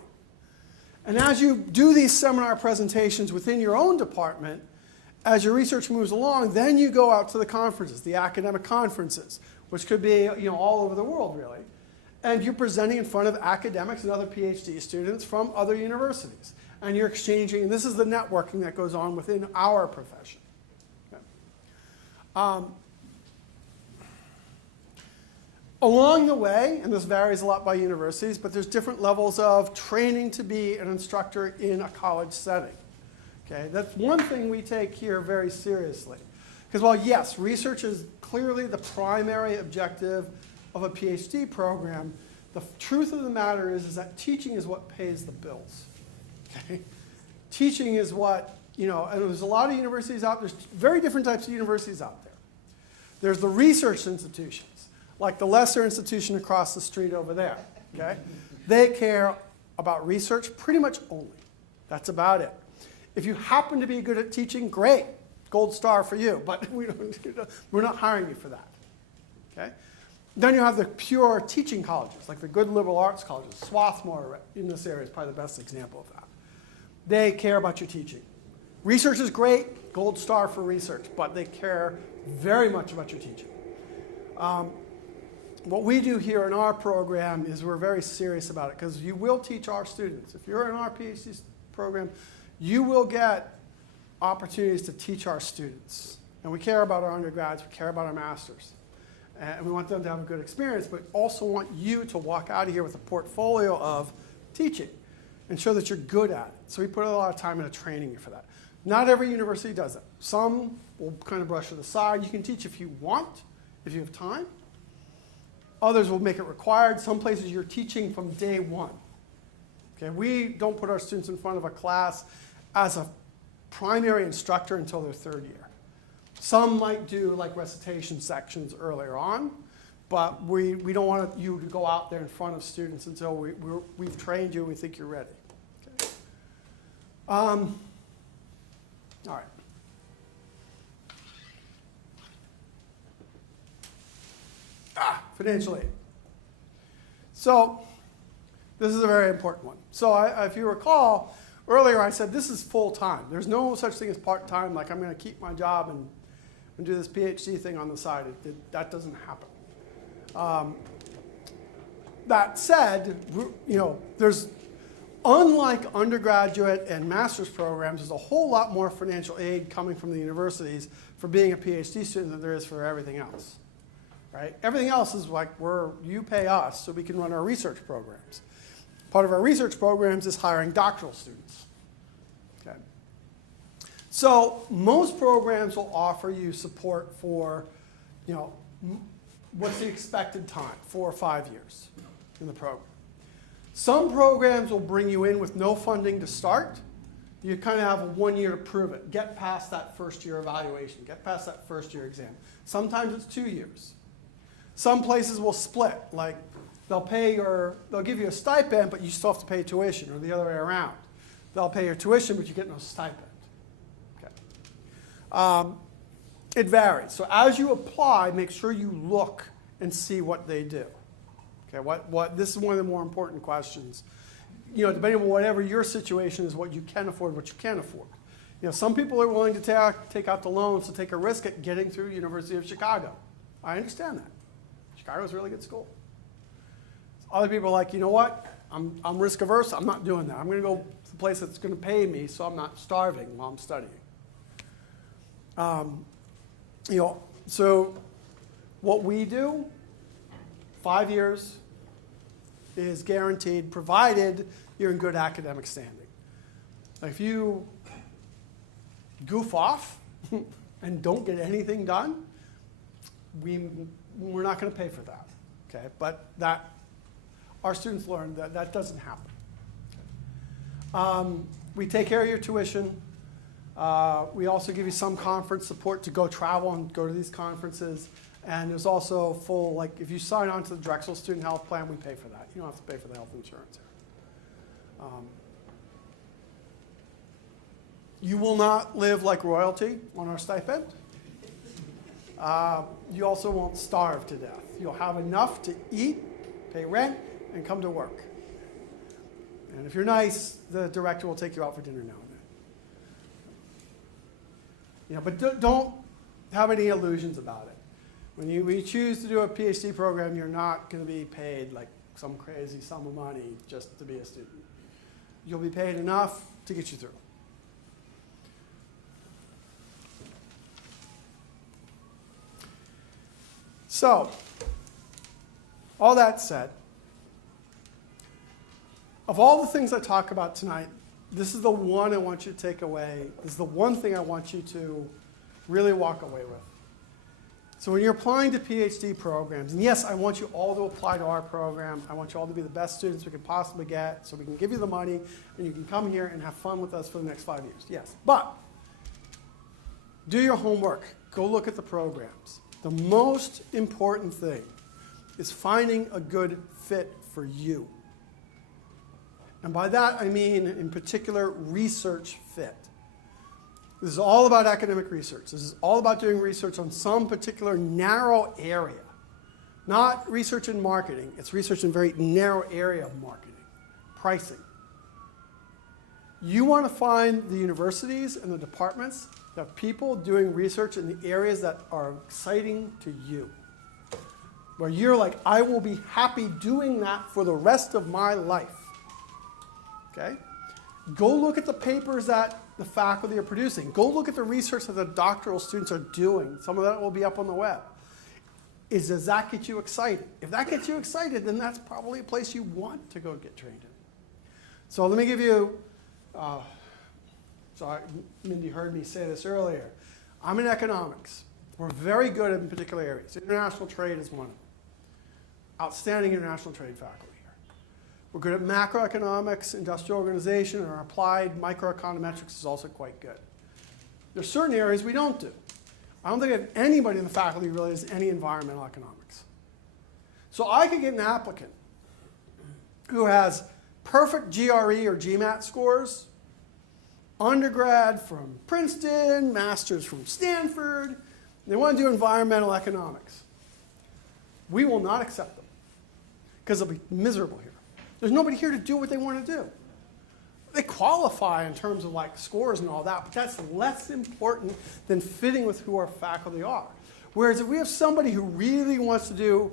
And as you do these seminar presentations within your own department, as your research moves along, then you go out to the conferences, the academic conferences, which could be all over the world, really. And you're presenting in front of academics and other PhD students from other universities. And you're exchanging, and this is the networking that goes on within our profession. Okay. Along the way, and this varies a lot by universities, but there's different levels of training to be an instructor in a college setting. Okay, that's one thing we take here very seriously. Because while yes, research is clearly the primary objective of a PhD program, the truth of the matter is that teaching is what pays the bills. Okay? Teaching is what, and there's a lot of universities out there, there's very different types of universities out there. There's the research institutions, like the lesser institution across the street over there. Okay? They care about research pretty much only. That's about it. If you happen to be good at teaching, great, gold star for you, but we're not hiring you for that. Okay? Then you have the pure teaching colleges, like the good liberal arts colleges. Swarthmore in this area is probably the best example of that. They care about your teaching. Research is great, gold star for research, but they care very much about your teaching. What we do here in our program is we're very serious about it, because you will teach our students. If you're in our PhD program, you will get opportunities to teach our students. And we care about our undergrads, we care about our masters. And we want them to have a good experience, but also want you to walk out of here with a portfolio of teaching and show that you're good at it. So we put a lot of time into training you for that. Not every university does it. Some will kind of brush it aside. You can teach if you want, if you have time. Others will make it required. Some places you're teaching from day one. Okay, we don't put our students in front of a class as a primary instructor until their third year. Some might do like recitation sections earlier on, but we don't want you to go out there in front of students until we've trained you and we think you're ready. Okay. All right. Financial aid. So this is a very important one. So if you recall, earlier I said this is full-time. There's no such thing as part-time, like I'm going to keep my job and do this PhD thing on the side. That doesn't happen. That said, there's, unlike undergraduate and master's programs, there's a whole lot more financial aid coming from the universities for being a PhD student than there is for everything else. Right? Everything else is like you pay us so we can run our research programs. Part of our research programs is hiring doctoral students. Okay. So most programs will offer you support for, what's the expected time, 4 or 5 years in the program. Some programs will bring you in with no funding to start. You kind of have 1 year to prove it. Get past that first year evaluation. Get past that first year exam. Sometimes it's 2 years. Some places will split, like they'll give you a stipend, but you still have to pay tuition, or the other way around. They'll pay your tuition, but you get no stipend. Okay. It varies. So as you apply, make sure you look and see what they do. Okay. This is one of the more important questions. Depending on whatever your situation is, what you can afford, what you can't afford. Some people are willing to take out the loans to take a risk at getting through University of Chicago. I understand that. Chicago's a really good school. Other people are like, you know what? I'm risk averse. I'm not doing that. I'm going to go to the place that's going to pay me so I'm not starving while I'm studying. So what we do, 5 years is guaranteed, provided you're in good academic standing. Like if you goof off and don't get anything done, we're not going to pay for that. Okay, but our students learn that doesn't happen. We take care of your tuition. We also give you some conference support to go travel and go to these conferences. And there's also full, like if you sign on to the Drexel Student Health Plan, we pay for that. You don't have to pay for the health insurance here. You will not live like royalty on our stipend. You also won't starve to death. You'll have enough to eat, pay rent, and come to work. And if you're nice, the director will take you out for dinner now and then. But don't have any illusions about it. When you choose to do a PhD program, you're not going to be paid like some crazy sum of money just to be a student. You'll be paid enough to get you through. So, all that said, of all the things I talk about tonight, this is the one I want you to take away. This is the one thing I want you to really walk away with. So when you're applying to PhD programs, and yes, I want you all to apply to our program. I want you all to be the best students we could possibly get so we can give you the money and you can come here and have fun with us for the next 5 years. Yes, but do your homework. Go look at the programs. The most important thing is finding a good fit for you. And by that, I mean, in particular, research fit. This is all about academic research. This is all about doing research on some particular narrow area. Not research in marketing. It's research in a very narrow area of marketing. Pricing. You want to find the universities and the departments that have people doing research in the areas that are exciting to you. Where you're like, I will be happy doing that for the rest of my life. Okay? Go look at the papers that the faculty are producing. Go look at the research that the doctoral students are doing. Some of that will be up on the web. Does that get you excited? If that gets you excited, then that's probably a place you want to go get trained in. So let me give you, Mindy heard me say this earlier. I'm in economics. We're very good in particular areas. International trade is one of them. Outstanding international trade faculty here. We're good at macroeconomics, industrial organization, and our applied microeconometrics is also quite good. There's certain areas we don't do. I don't think I have anybody in the faculty who really has any environmental economics. So I could get an applicant who has perfect GRE or GMAT scores, undergrad from Princeton, master's from Stanford, and they want to do environmental economics. We will not accept them because they'll be miserable here. There's nobody here to do what they want to do. They qualify in terms of like scores and all that, but that's less important than fitting with who our faculty are. Whereas if we have somebody who really wants to do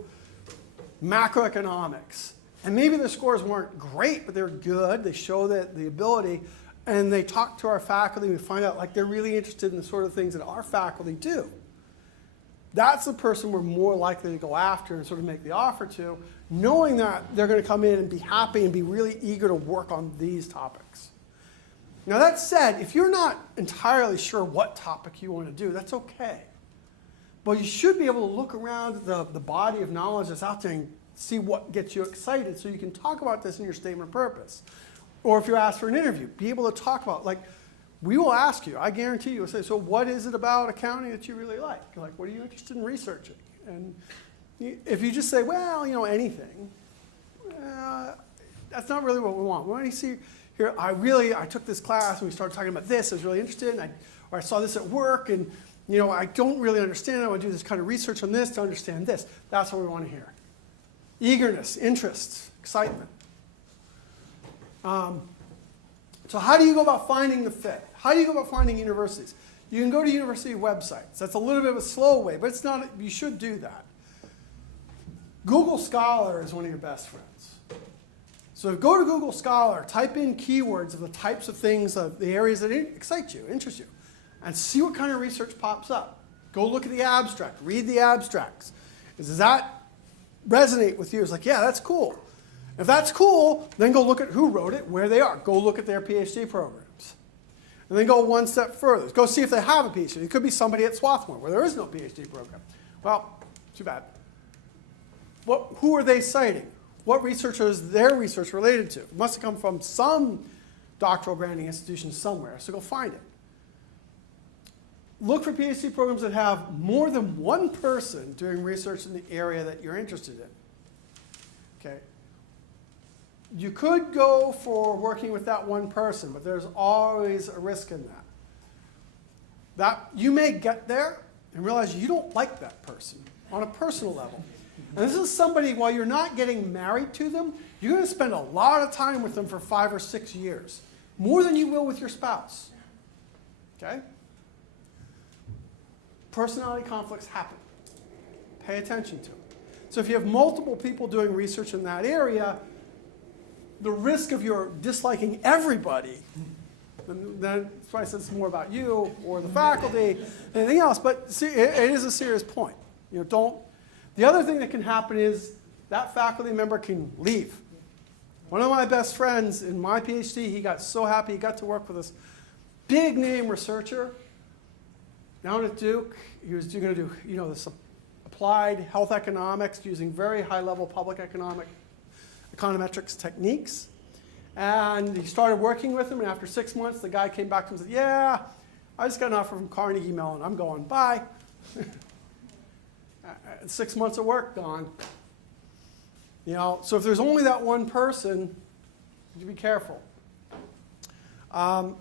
macroeconomics, and maybe their scores weren't great, but they're good, they show that the ability, and they talk to our faculty, and we find out like they're really interested in the sort of things that our faculty do. That's the person we're more likely to go after and sort of make the offer to, knowing that they're going to come in and be happy and be really eager to work on these topics. Now that said, if you're not entirely sure what topic you want to do, that's okay. But you should be able to look around the body of knowledge that's out there and see what gets you excited so you can talk about this in your statement of purpose. Or if you're asked for an interview, be able to talk about, like, we will ask you, I guarantee you, we'll say, so what is it about accounting that you really like? Like, what are you interested in researching? And if you just say, well, you know, anything, that's not really what we want. We want to see here, I took this class and we started talking about this, I was really interested, and I saw this at work, and you know, I don't really understand it, I want to do this kind of research on this to understand this. That's what we want to hear. Eagerness, interest, excitement. So how do you go about finding the fit? How do you go about finding universities? You can go to university websites. That's a little bit of a slow way, but it's not, you should do that. Google Scholar is one of your best friends. So go to Google Scholar, type in keywords of the types of things, the areas that excite you, interest you, and see what kind of research pops up. Go look at the abstract, read the abstracts. Does that resonate with you? It's like, yeah, that's cool. If that's cool, then go look at who wrote it, where they are. Go look at their PhD programs. And then go one step further. Go see if they have a PhD. It could be somebody at Swarthmore where there is no PhD program. Well, too bad. Who are they citing? What research is their research related to? It must have come from some doctoral granting institution somewhere, so go find it. Look for PhD programs that have more than one person doing research in the area that you're interested in. Okay. You could go for working with that one person, but there's always a risk in that. You may get there and realize you don't like that person on a personal level. And this is somebody, while you're not getting married to them, you're going to spend a lot of time with them for 5 or 6 years, more than you will with your spouse. Okay? Personality conflicts happen. Pay attention to them. So if you have multiple people doing research in that area, the risk of your disliking everybody, then that's why I said it's more about you or the faculty than anything else. But see, it is a serious point. You know, don't. The other thing that can happen is that faculty member can leave. One of my best friends in my PhD, he got so happy he got to work with this big name researcher down at Duke. He was going to do, you know, this applied health economics using very high-level public econometrics techniques. And he started working with him, and after 6 months, the guy came back to him and said, yeah, I just got an offer from Carnegie Mellon. I'm going, bye. 6 months of work gone. You know, so if there's only that one person, you be careful. You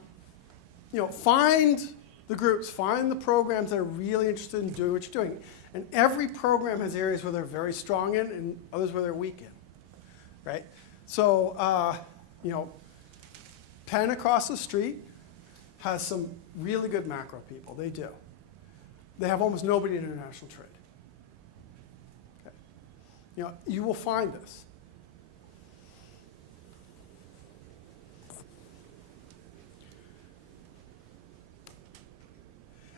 know, find the groups, find the programs that are really interested in doing what you're doing. And every program has areas where they're very strong in and others where they're weak in, right? So, you know, Penn across the street has some really good macro people. They do. They have almost nobody in international trade. Okay. You know, you will find this.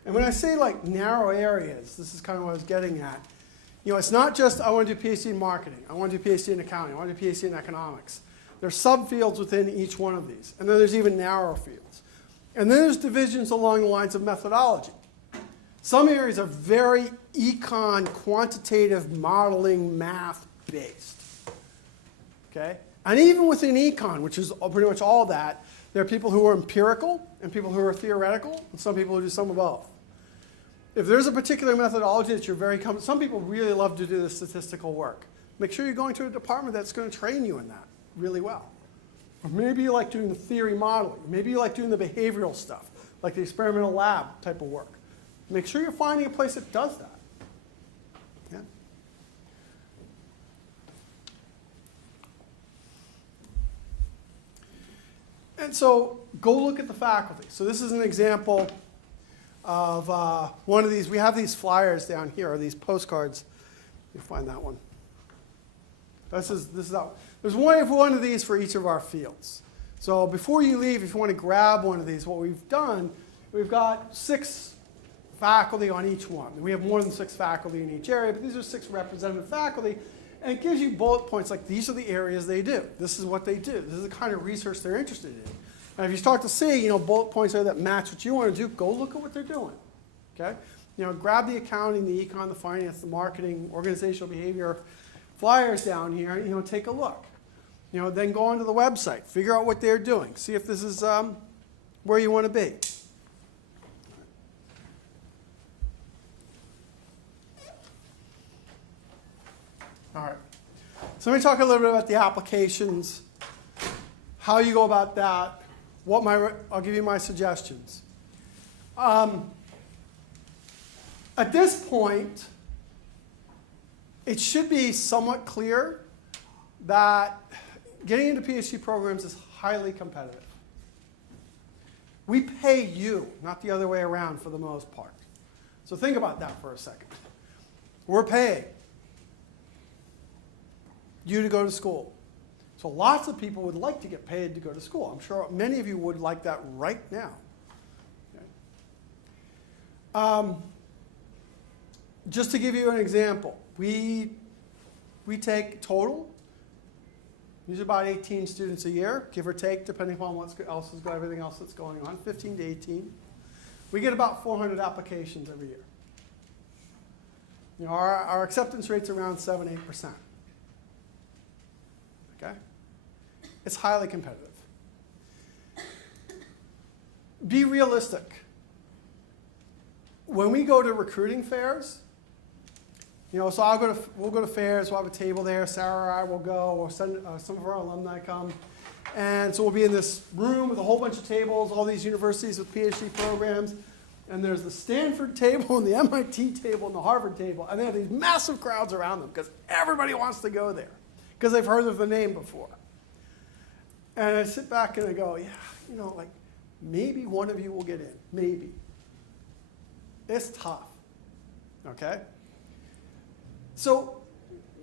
And when I say like narrow areas, this is kind of what I was getting at. You know, it's not just I want to do PhD in marketing, I want to do PhD in accounting, I want to do PhD in economics. There's subfields within each one of these. And then there's even narrower fields. And then there's divisions along the lines of methodology. Some areas are very econ, quantitative, modeling, math-based. Okay? And even within econ, which is pretty much all that, there are people who are empirical and people who are theoretical, and some people who do some of both. If there's a particular methodology that you're very comfortable, some people really love to do the statistical work. Make sure you're going to a department that's going to train you in that really well. Or maybe you like doing the theory modeling. Maybe you like doing the behavioral stuff, like the experimental lab type of work. Make sure you're finding a place that does that. Yeah? And so go look at the faculty. So this is an example of one of these. We have these flyers down here, or these postcards. You'll find that one. This is out. There's one of these for each of our fields. So before you leave, if you want to grab one of these, what we've done, we've got 6 faculty on each one. And we have more than 6 faculty in each area, but these are 6 representative faculty. And it gives you bullet points like these are the areas they do. This is what they do. This is the kind of research they're interested in. And if you start to see, you know, bullet points there that match what you want to do, go look at what they're doing. Okay? You know, grab the accounting, the econ, the finance, the marketing, organizational behavior flyers down here, you know, take a look. You know, then go onto the website, figure out what they're doing, see if this is where you want to be. All right. So let me talk a little bit about the applications, how you go about that, I'll give you my suggestions. At this point, it should be somewhat clear that getting into PhD programs is highly competitive. We pay you, not the other way around for the most part. So think about that for a second. We're paying you to go to school. So lots of people would like to get paid to go to school. I'm sure many of you would like that right now. Okay. Just to give you an example, we take total, these are about 18 students a year, give or take, depending upon everything else that's going on, 15 to 18. We get about 400 applications every year. You know, our acceptance rate's around 7-8%. Okay? It's highly competitive. Be realistic. When we go to recruiting fairs, you know, so we'll go to fairs, we'll have a table there, Sarah or I will go, we'll send some of our alumni come. And so we'll be in this room with a whole bunch of tables, all these universities with PhD programs, and there's the Stanford table and the MIT table and the Harvard table, and they have these massive crowds around them because everybody wants to go there because they've heard of the name before. And I sit back and I go, yeah, you know, like maybe one of you will get in, maybe. It's tough, okay? So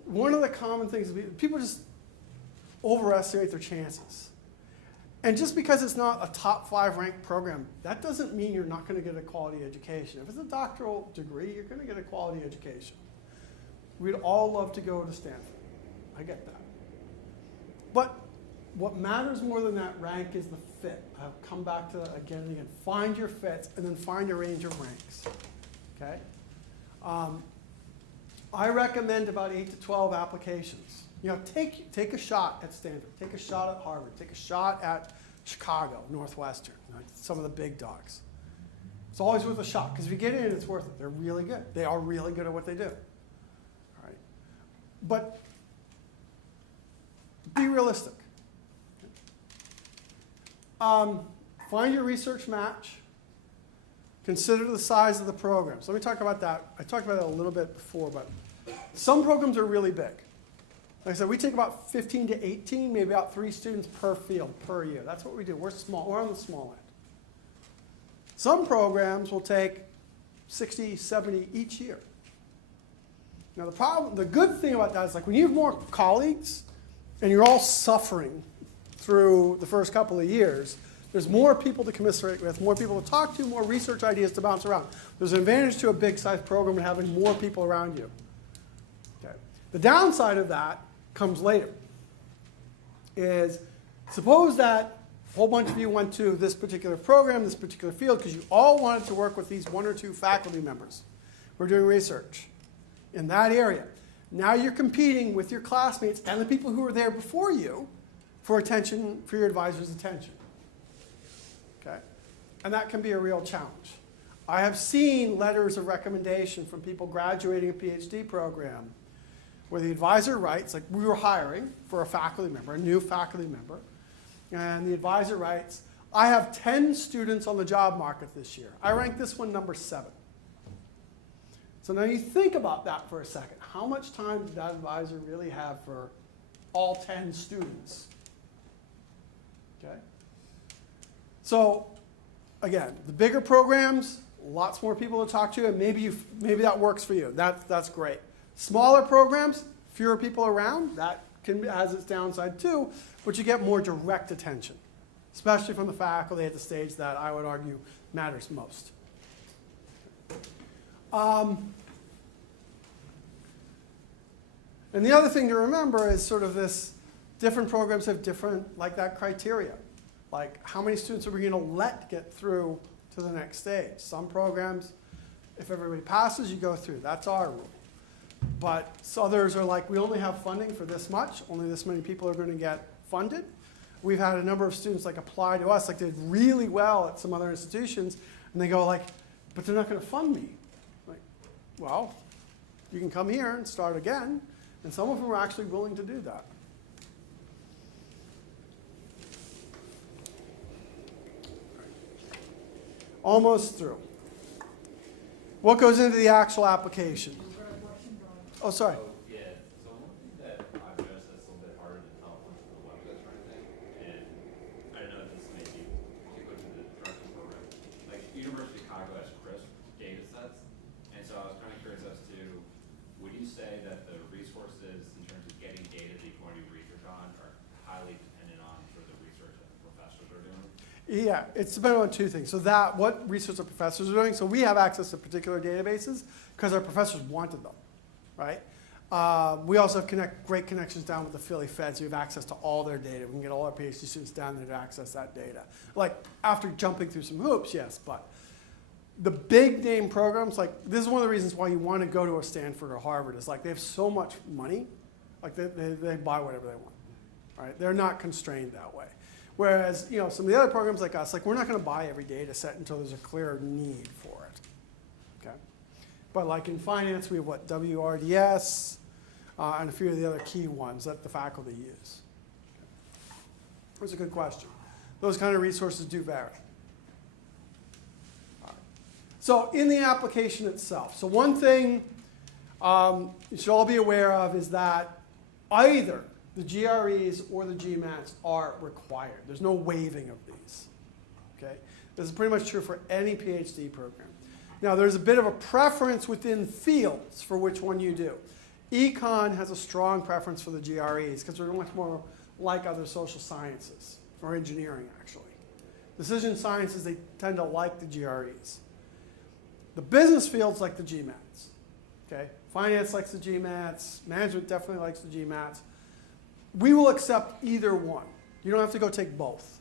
one of the common things is people just overestimate their chances. And just because it's not a top 5 ranked program, that doesn't mean you're not going to get a quality education. If it's a doctoral degree, you're going to get a quality education. We'd all love to go to Stanford. I get that. But what matters more than that rank is the fit. I'll come back to that again and again. Find your fits and then find a range of ranks. Okay? I recommend about 8 to 12 applications. You know, take a shot at Stanford, take a shot at Harvard, take a shot at Chicago, Northwestern, you know, some of the big dogs. It's always worth a shot, because if you get in, it's worth it. They're really good. They are really good at what they do. All right? But be realistic. Find your research match. Consider the size of the program. So let me talk about that. I talked about it a little bit before, but some programs are really big. Like I said, we take about 15 to 18, maybe about 3 students per field per year. That's what we do. We're small. We're on the small end. Some programs will take 60, 70 each year. Now the good thing about that is like when you have more colleagues and you're all suffering through the first couple of years, There's more people to commiserate with, more people to talk to, more research ideas to bounce around. There's an advantage to a big size program and having more people around you. Okay. The downside of that comes later. Is suppose that a whole bunch of you went to this particular program, this particular field, because you all wanted to work with these 1 or 2 faculty members who are doing research in that area. Now you're competing with your classmates and the people who were there before you for attention, for your advisor's attention. Okay? And that can be a real challenge. I have seen letters of recommendation from people graduating a PhD program where the advisor writes, like we were hiring for a faculty member, a new faculty member, and the advisor writes, I have 10 students on the job market this year. I rank this one number 7. So now you think about that for a second. How much time did that advisor really have for all 10 students? Okay? So again, the bigger programs, lots more people to talk to, and maybe that works for you. That's great. Smaller programs, fewer people around, that has its downside too, but you get more direct attention, especially from the faculty at the stage that I would argue matters most. And the other thing to remember is sort of this, different programs have different, like that criteria. Like how many students are we going to let get through to the next stage? Some programs, if everybody passes, you go through. That's our rule. But others are like, we only have funding for this much. Only this many people are going to get funded. We've had a number of students like apply to us, like they did really well at some other institutions, and they go like, but they're not going to fund me. Like, well, you can come here and start again. And some of them are actually willing to do that. Almost through. What goes into the actual application? Oh, sorry. So, yeah, so one thing that I've noticed that's a little bit harder to tell from the web that's right thing, and I know this may be particular to the directing program, like University of Chicago has crisp data sets, and so I was kind of curious as to, would you say that the resources in terms of getting data that you're going to do research on are highly dependent on sort of the research that the professors are doing? Yeah, it's dependent on 2 things. So what research the professors are doing. So we have access to particular databases because our professors wanted them, right? We also have great connections down with the Philly Feds. We have access to all their data. We can get all our PhD students down there to access that data. Like after jumping through some hoops, yes, but the big name programs, like this is one of the reasons why you want to go to a Stanford or Harvard, is like they have so much money, like they buy whatever they want, right? They're not constrained that way. Whereas, some of the other programs like us, like we're not going to buy every data set until there's a clear need for it, okay? But like in finance, we have WRDS and a few of the other key ones that the faculty use. That's a good question. Those kind of resources do vary. All right. So in the application itself, so one thing you should all be aware of is that either the GREs or the GMATs are required. There's no waiving of these. Okay? This is pretty much true for any PhD program. Now, there's a bit of a preference within fields for which one you do. Econ has a strong preference for the GREs because they're much more like other social sciences, or engineering, actually. Decision sciences, they tend to like the GREs. The business fields like the GMATs. Okay? Finance likes the GMATs. Management definitely likes the GMATs. We will accept either one. You don't have to go take both.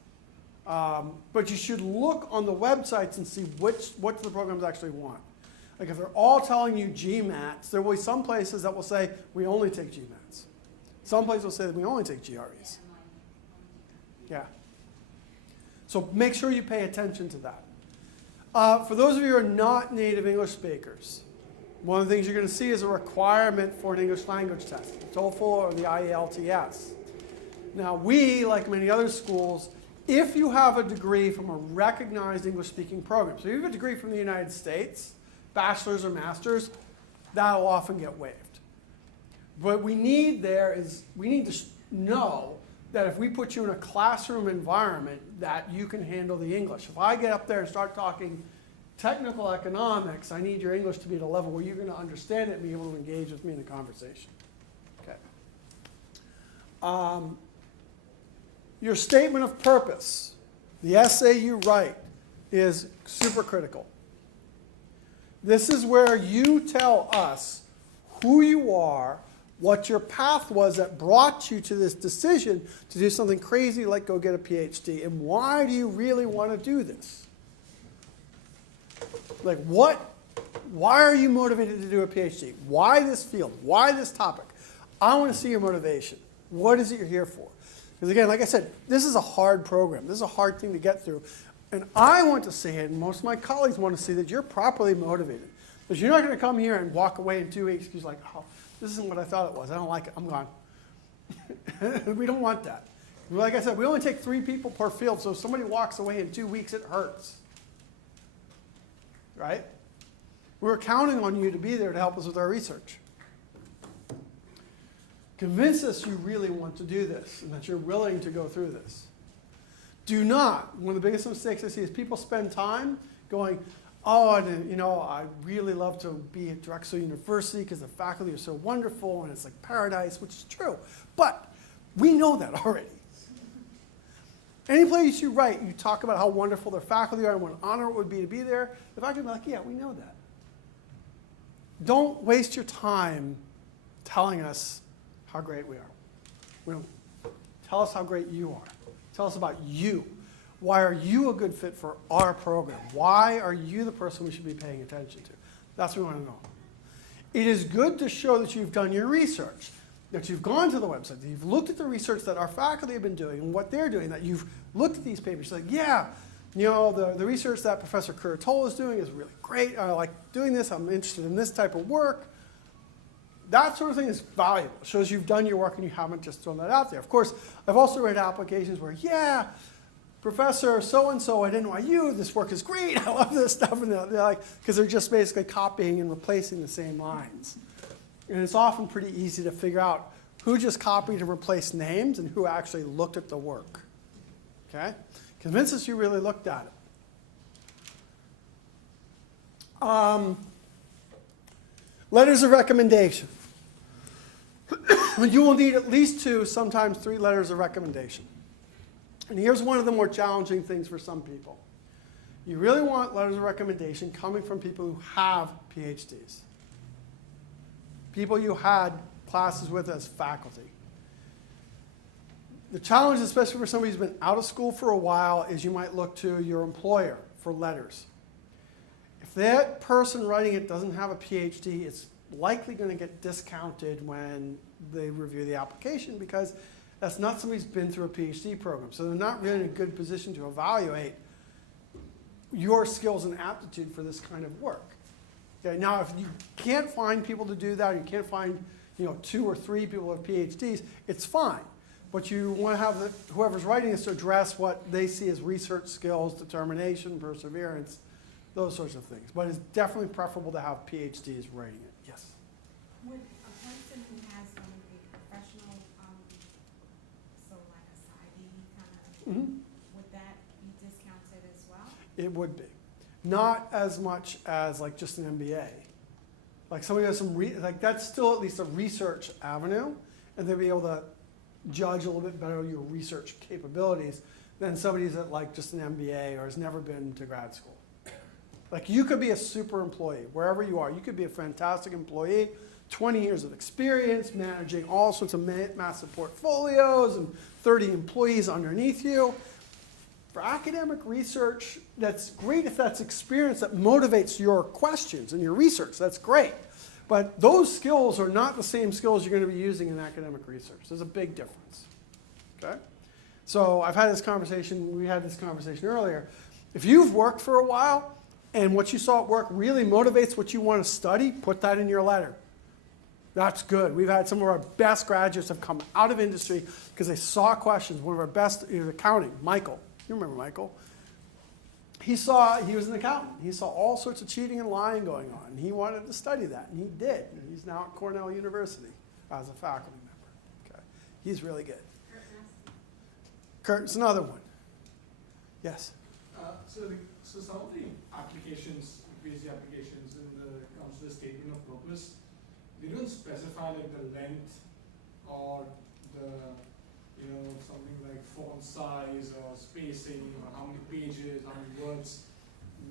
But you should look on the websites and see what the programs actually want. Like if they're all telling you GMATs, there will be some places that will say, we only take GMATs. Some places will say that we only take GREs. Yeah. So make sure you pay attention to that. For those of you who are not native English speakers, one of the things you're going to see is a requirement for an English language test, the TOEFL or the IELTS. Now we, like many other schools, if you have a degree from a recognized English-speaking program, so if you have a degree from the United States, bachelor's or master's, that'll often get waived. What we need there is, we need to know that if we put you in a classroom environment, that you can handle the English. If I get up there and start talking technical economics, I need your English to be at a level where you're going to understand it and be able to engage with me in a conversation. Okay. Your statement of purpose. The essay you write is super critical. This is where you tell us who you are, what your path was that brought you to this decision to do something crazy like go get a PhD, and why do you really want to do this? Like why are you motivated to do a PhD? Why this field? Why this topic? I want to see your motivation. What is it you're here for? Because again, like I said, this is a hard program. This is a hard thing to get through. And I want to see it, and most of my colleagues want to see that you're properly motivated. Because you're not going to come here and walk away in 2 weeks because you're like, oh, this isn't what I thought it was. I don't like it. I'm gone. We don't want that. Like I said, we only take 3 people per field, so if somebody walks away in 2 weeks, it hurts. Right? We're counting on you to be there to help us with our research. Convince us you really want to do this and that you're willing to go through this. Do not. One of the biggest mistakes I see is people spend time going, oh, and, you know, I really love to be at Drexel University because the faculty are so wonderful and it's like paradise, which is true. But we know that already. Any place you write, you talk about how wonderful their faculty are and what an honor it would be to be there. The faculty will be like, yeah, we know that. Don't waste your time telling us how great we are. We don't. Tell us how great you are. Tell us about you. Why are you a good fit for our program? Why are you the person we should be paying attention to? That's what we want to know. It is good to show that you've done your research, that you've gone to the website, that you've looked at the research that our faculty have been doing and what they're doing, that you've looked at these papers. Like, yeah, you know, the research that Professor Curatola is doing is really great. I like doing this. I'm interested in this type of work. That sort of thing is valuable. It shows you've done your work and you haven't just thrown that out there. Of course, I've also read applications where, yeah, Professor so-and-so at NYU, this work is great. I love this stuff. And they're like, because they're just basically copying and replacing the same lines. And it's often pretty easy to figure out who just copied and replaced names and who actually looked at the work. Okay? Convince us you really looked at it. Letters of recommendation. You will need at least 2, sometimes 3 letters of recommendation. And here's one of the more challenging things for some people. You really want letters of recommendation coming from people who have PhDs. People you had classes with as faculty. The challenge, especially for somebody who's been out of school for a while, is you might look to your employer for letters. If that person writing it doesn't have a PhD, it's likely going to get discounted when they review the application because that's not somebody who's been through a PhD program. So they're not really in a good position to evaluate your skills and aptitude for this kind of work. Okay, now, if you can't find people to do that, you can't find 2 or 3 people with PhDs, it's fine. But you want to have whoever's writing this to address what they see as research skills, determination, perseverance, those sorts of things. But it's definitely preferable to have PhDs writing it. Yes? Would a person who has a professional, so like a PhD kind of, would that be discounted as well? It would be. Not as much as like just an MBA. Like somebody has some, like that's still at least a research avenue, and they'll be able to judge a little bit better your research capabilities than somebody who's at like just an MBA or has never been to grad school. Like you could be a super employee wherever you are. You could be a fantastic employee, 20 years of experience, managing all sorts of massive portfolios and 30 employees underneath you. For academic research, that's great if that's experience that motivates your questions and your research. That's great. But those skills are not the same skills you're going to be using in academic research. There's a big difference. Okay? So I've had this conversation, we had this conversation earlier. If you've worked for a while and what you saw at work really motivates what you want to study, put that in your letter. That's good. We've had some of our best graduates have come out of industry because they saw questions. One of our best is accounting, Michael. You remember Michael? He was an accountant. He saw all sorts of cheating and lying going on. And he wanted to study that, and he did. And he's now at Cornell University as a faculty member. Okay. He's really good. Kurt's another one. Yes? So some of the applications, PhD applications, when it comes to the statement of purpose, they don't specify like the length or the, something like font size or spacing or how many pages, how many words.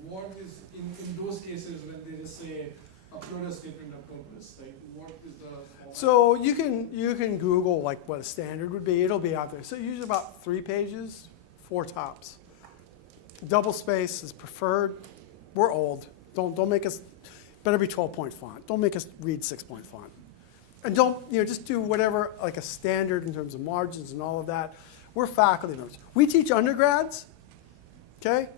What is, in those cases when they just say upload a statement of purpose, like what is the format? So you can Google like what a standard would be. It'll be out there. So usually about 3 pages, 4 tops. Double space is preferred. We're old. Don't make us, better be 12-point font. Don't make us read 6-point font. And don't, just do whatever, like a standard in terms of margins and all of that. We're faculty members. We teach undergrads, okay?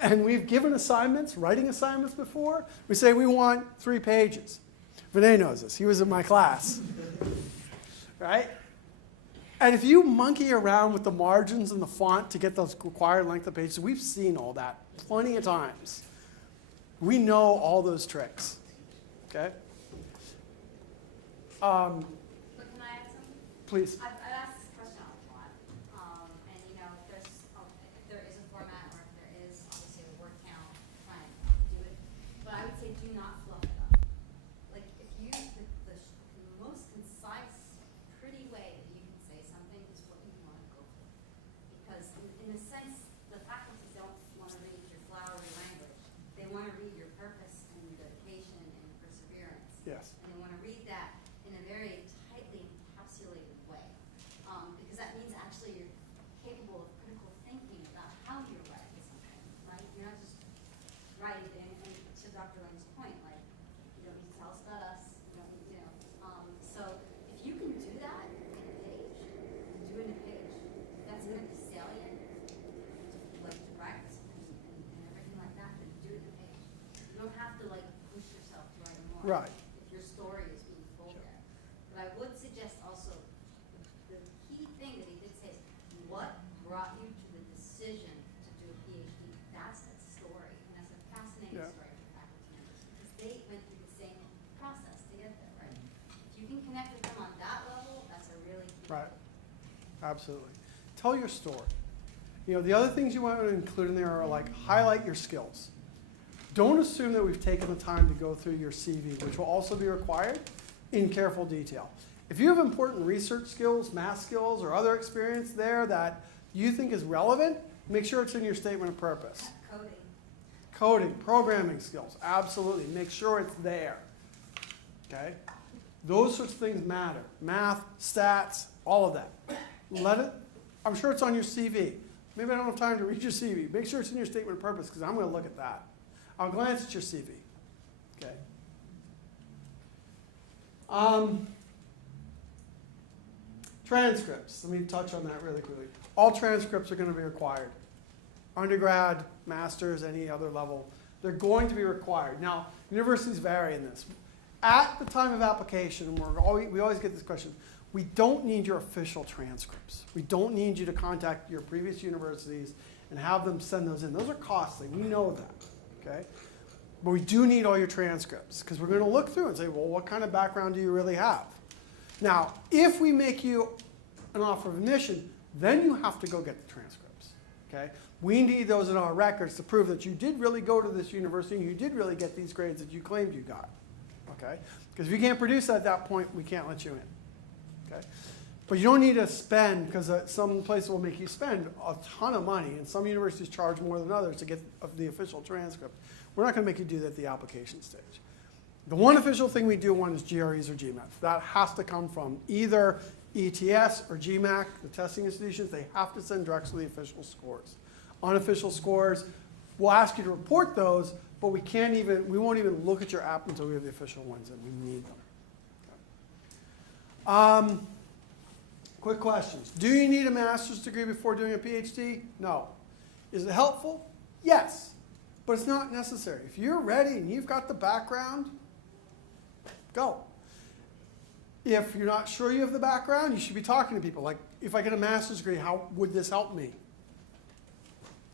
And we've given assignments, writing assignments before. We say we want 3 pages. Vinay knows this. He was in my class, right? And if you monkey around with the margins and the font to get those required length of pages, we've seen all that plenty of times. We know all those tricks, okay? But can I add something? Please. I've asked this question a lot, and if there is a format or if there is obviously a word count, try and do it. But I would say do not fluff it up. Like if you, the most concise, pretty way that you can say something is what you want to go for. Because in a sense, the faculty don't want to read your flowery language. They want to read your purpose and your dedication and your perseverance. Yes. And they want to read that in a very tightly encapsulated way, because that means actually you're capable of critical thinking about how you're writing something, right? You're not just writing, and to Dr. Lang's point, like, you don't need to tell us about us, you don't need, so if you can do that in a page, do it in a page, that's going to be salient, like direct, and everything like that, then do it in a page. You don't have to like push yourself to write more. Right. If your story is being told there. But I would suggest also, the key thing that he did say is, what brought you to the decision to do a PhD? That's that story, and that's a fascinating Yeah. story for faculty members, because they went through the same process to get there, right? If you can connect with them on that level, that's a really key. Right. Absolutely. Tell your story. The other things you want to include in there are like highlight your skills. Don't assume that we've taken the time to go through your CV, which will also be required, in careful detail. If you have important research skills, math skills, or other experience there that you think is relevant, make sure it's in your statement of purpose. Coding. Coding, programming skills, absolutely. Make sure it's there. Okay? Those sorts of things matter. Math, stats, all of that. I'm sure it's on your CV. Maybe I don't have time to read your CV. Make sure it's in your statement of purpose, because I'm going to look at that. I'll glance at your CV. Okay. Transcripts. Let me touch on that really quickly. All transcripts are going to be required. Undergrad, master's, any other level. They're going to be required. Now, universities vary in this. At the time of application, we always get this question, we don't need your official transcripts. We don't need you to contact your previous universities and have them send those in. Those are costly. We know that. Okay? But we do need all your transcripts, because we're going to look through and say, well, what kind of background do you really have? Now, if we make you an offer of admission, then you have to go get the transcripts. Okay? We need those in our records to prove that you did really go to this university and you did really get these grades that you claimed you got. Okay? Because if you can't produce that at that point, we can't let you in. Okay? But you don't need to spend, because some places will make you spend a ton of money, and some universities charge more than others to get the official transcript. We're not going to make you do that at the application stage. The one official thing we do want is GREs or GMATs. That has to come from either ETS or GMAC, the testing institutions. They have to send directly the official scores. Unofficial scores, we'll ask you to report those, but we won't even look at your app until we have the official ones, and we need them. Quick questions. Do you need a master's degree before doing a PhD? No. Is it helpful? Yes, but it's not necessary. If you're ready and you've got the background, go. If you're not sure you have the background, you should be talking to people. Like, if I get a master's degree, how would this help me?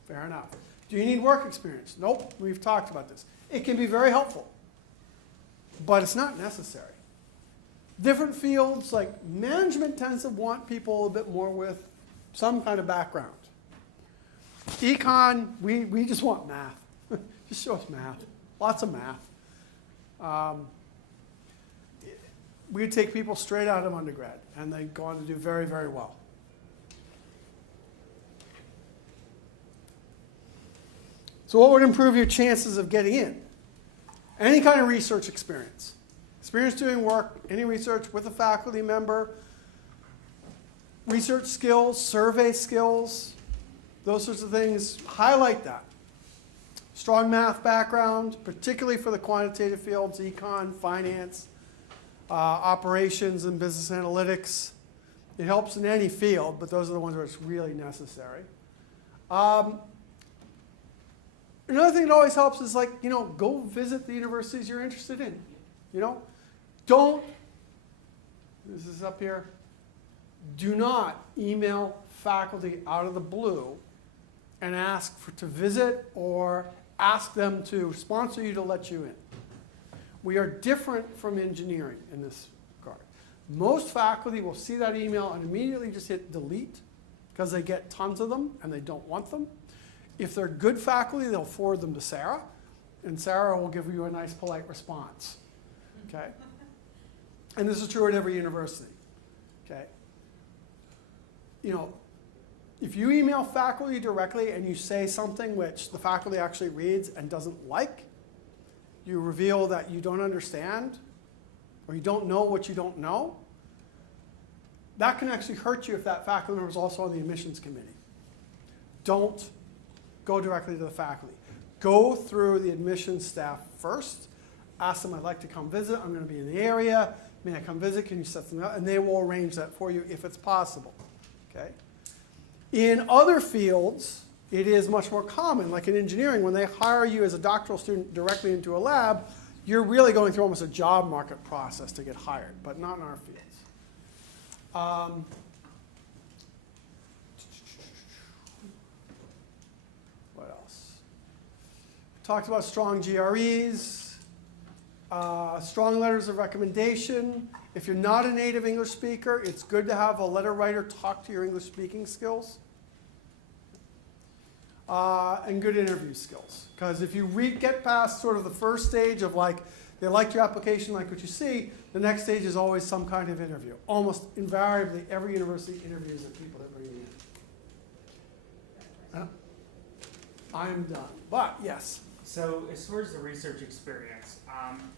Fair enough. Do you need work experience? Nope, we've talked about this. It can be very helpful, but it's not necessary. Different fields, like management tends to want people a bit more with some kind of background. Econ, we just want math. Just show us math. Lots of math. We take people straight out of undergrad, and they go on to do very, very well. So what would improve your chances of getting in? Any kind of research experience. Experience doing work, any research with a faculty member, research skills, survey skills, those sorts of things, highlight that. Strong math background, particularly for the quantitative fields, econ, finance, operations, and business analytics. It helps in any field, but those are the ones where it's really necessary. Another thing that always helps is go visit the universities you're interested in. Don't, this is up here, do not email faculty out of the blue and ask to visit or ask them to sponsor you to let you in. We are different from engineering in this regard. Most faculty will see that email and immediately just hit delete because they get tons of them and they don't want them. If they're good faculty, they'll forward them to Sarah, and Sarah will give you a nice, polite response. Okay? And this is true at every university. Okay? If you email faculty directly and you say something which the faculty actually reads and doesn't like, you reveal that you don't understand or you don't know what you don't know, that can actually hurt you if that faculty member is also on the admissions committee. Don't go directly to the faculty. Go through the admissions staff first. Ask them, I'd like to come visit. I'm going to be in the area. May I come visit? Can you set something up? And they will arrange that for you if it's possible. Okay? In other fields, it is much more common, like in engineering, when they hire you as a doctoral student directly into a lab, you're really going through almost a job market process to get hired, but not in our fields. What else? Talked about strong GREs, strong letters of recommendation. If you're not a native English speaker, it's good to have a letter writer talk to your English speaking skills. And good interview skills. Because if you get past sort of the first stage of they liked your application, like what you see, the next stage is always some kind of interview. Almost invariably, every university interviews the people that bring you in. I'm done. But yes. So as far as the research experience,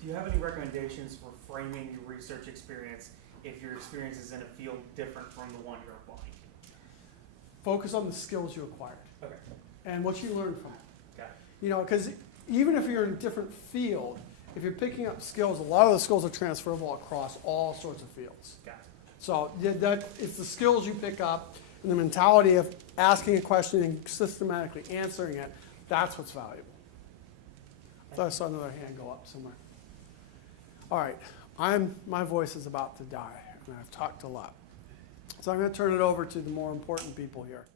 do you have any recommendations for framing your research experience if your experience is in a field different from the one you're applying? Focus on the skills you acquired. Okay. And what you learned from it. Got it. Because even if you're in a different field, if you're picking up skills, a lot of the skills are transferable across all sorts of fields. Got it. So it's the skills you pick up and the mentality of asking a question and systematically answering it. That's what's valuable. I thought I saw another hand go up somewhere. All right, my voice is about to die, and I've talked a lot. So I'm going to turn it over to the more important people here.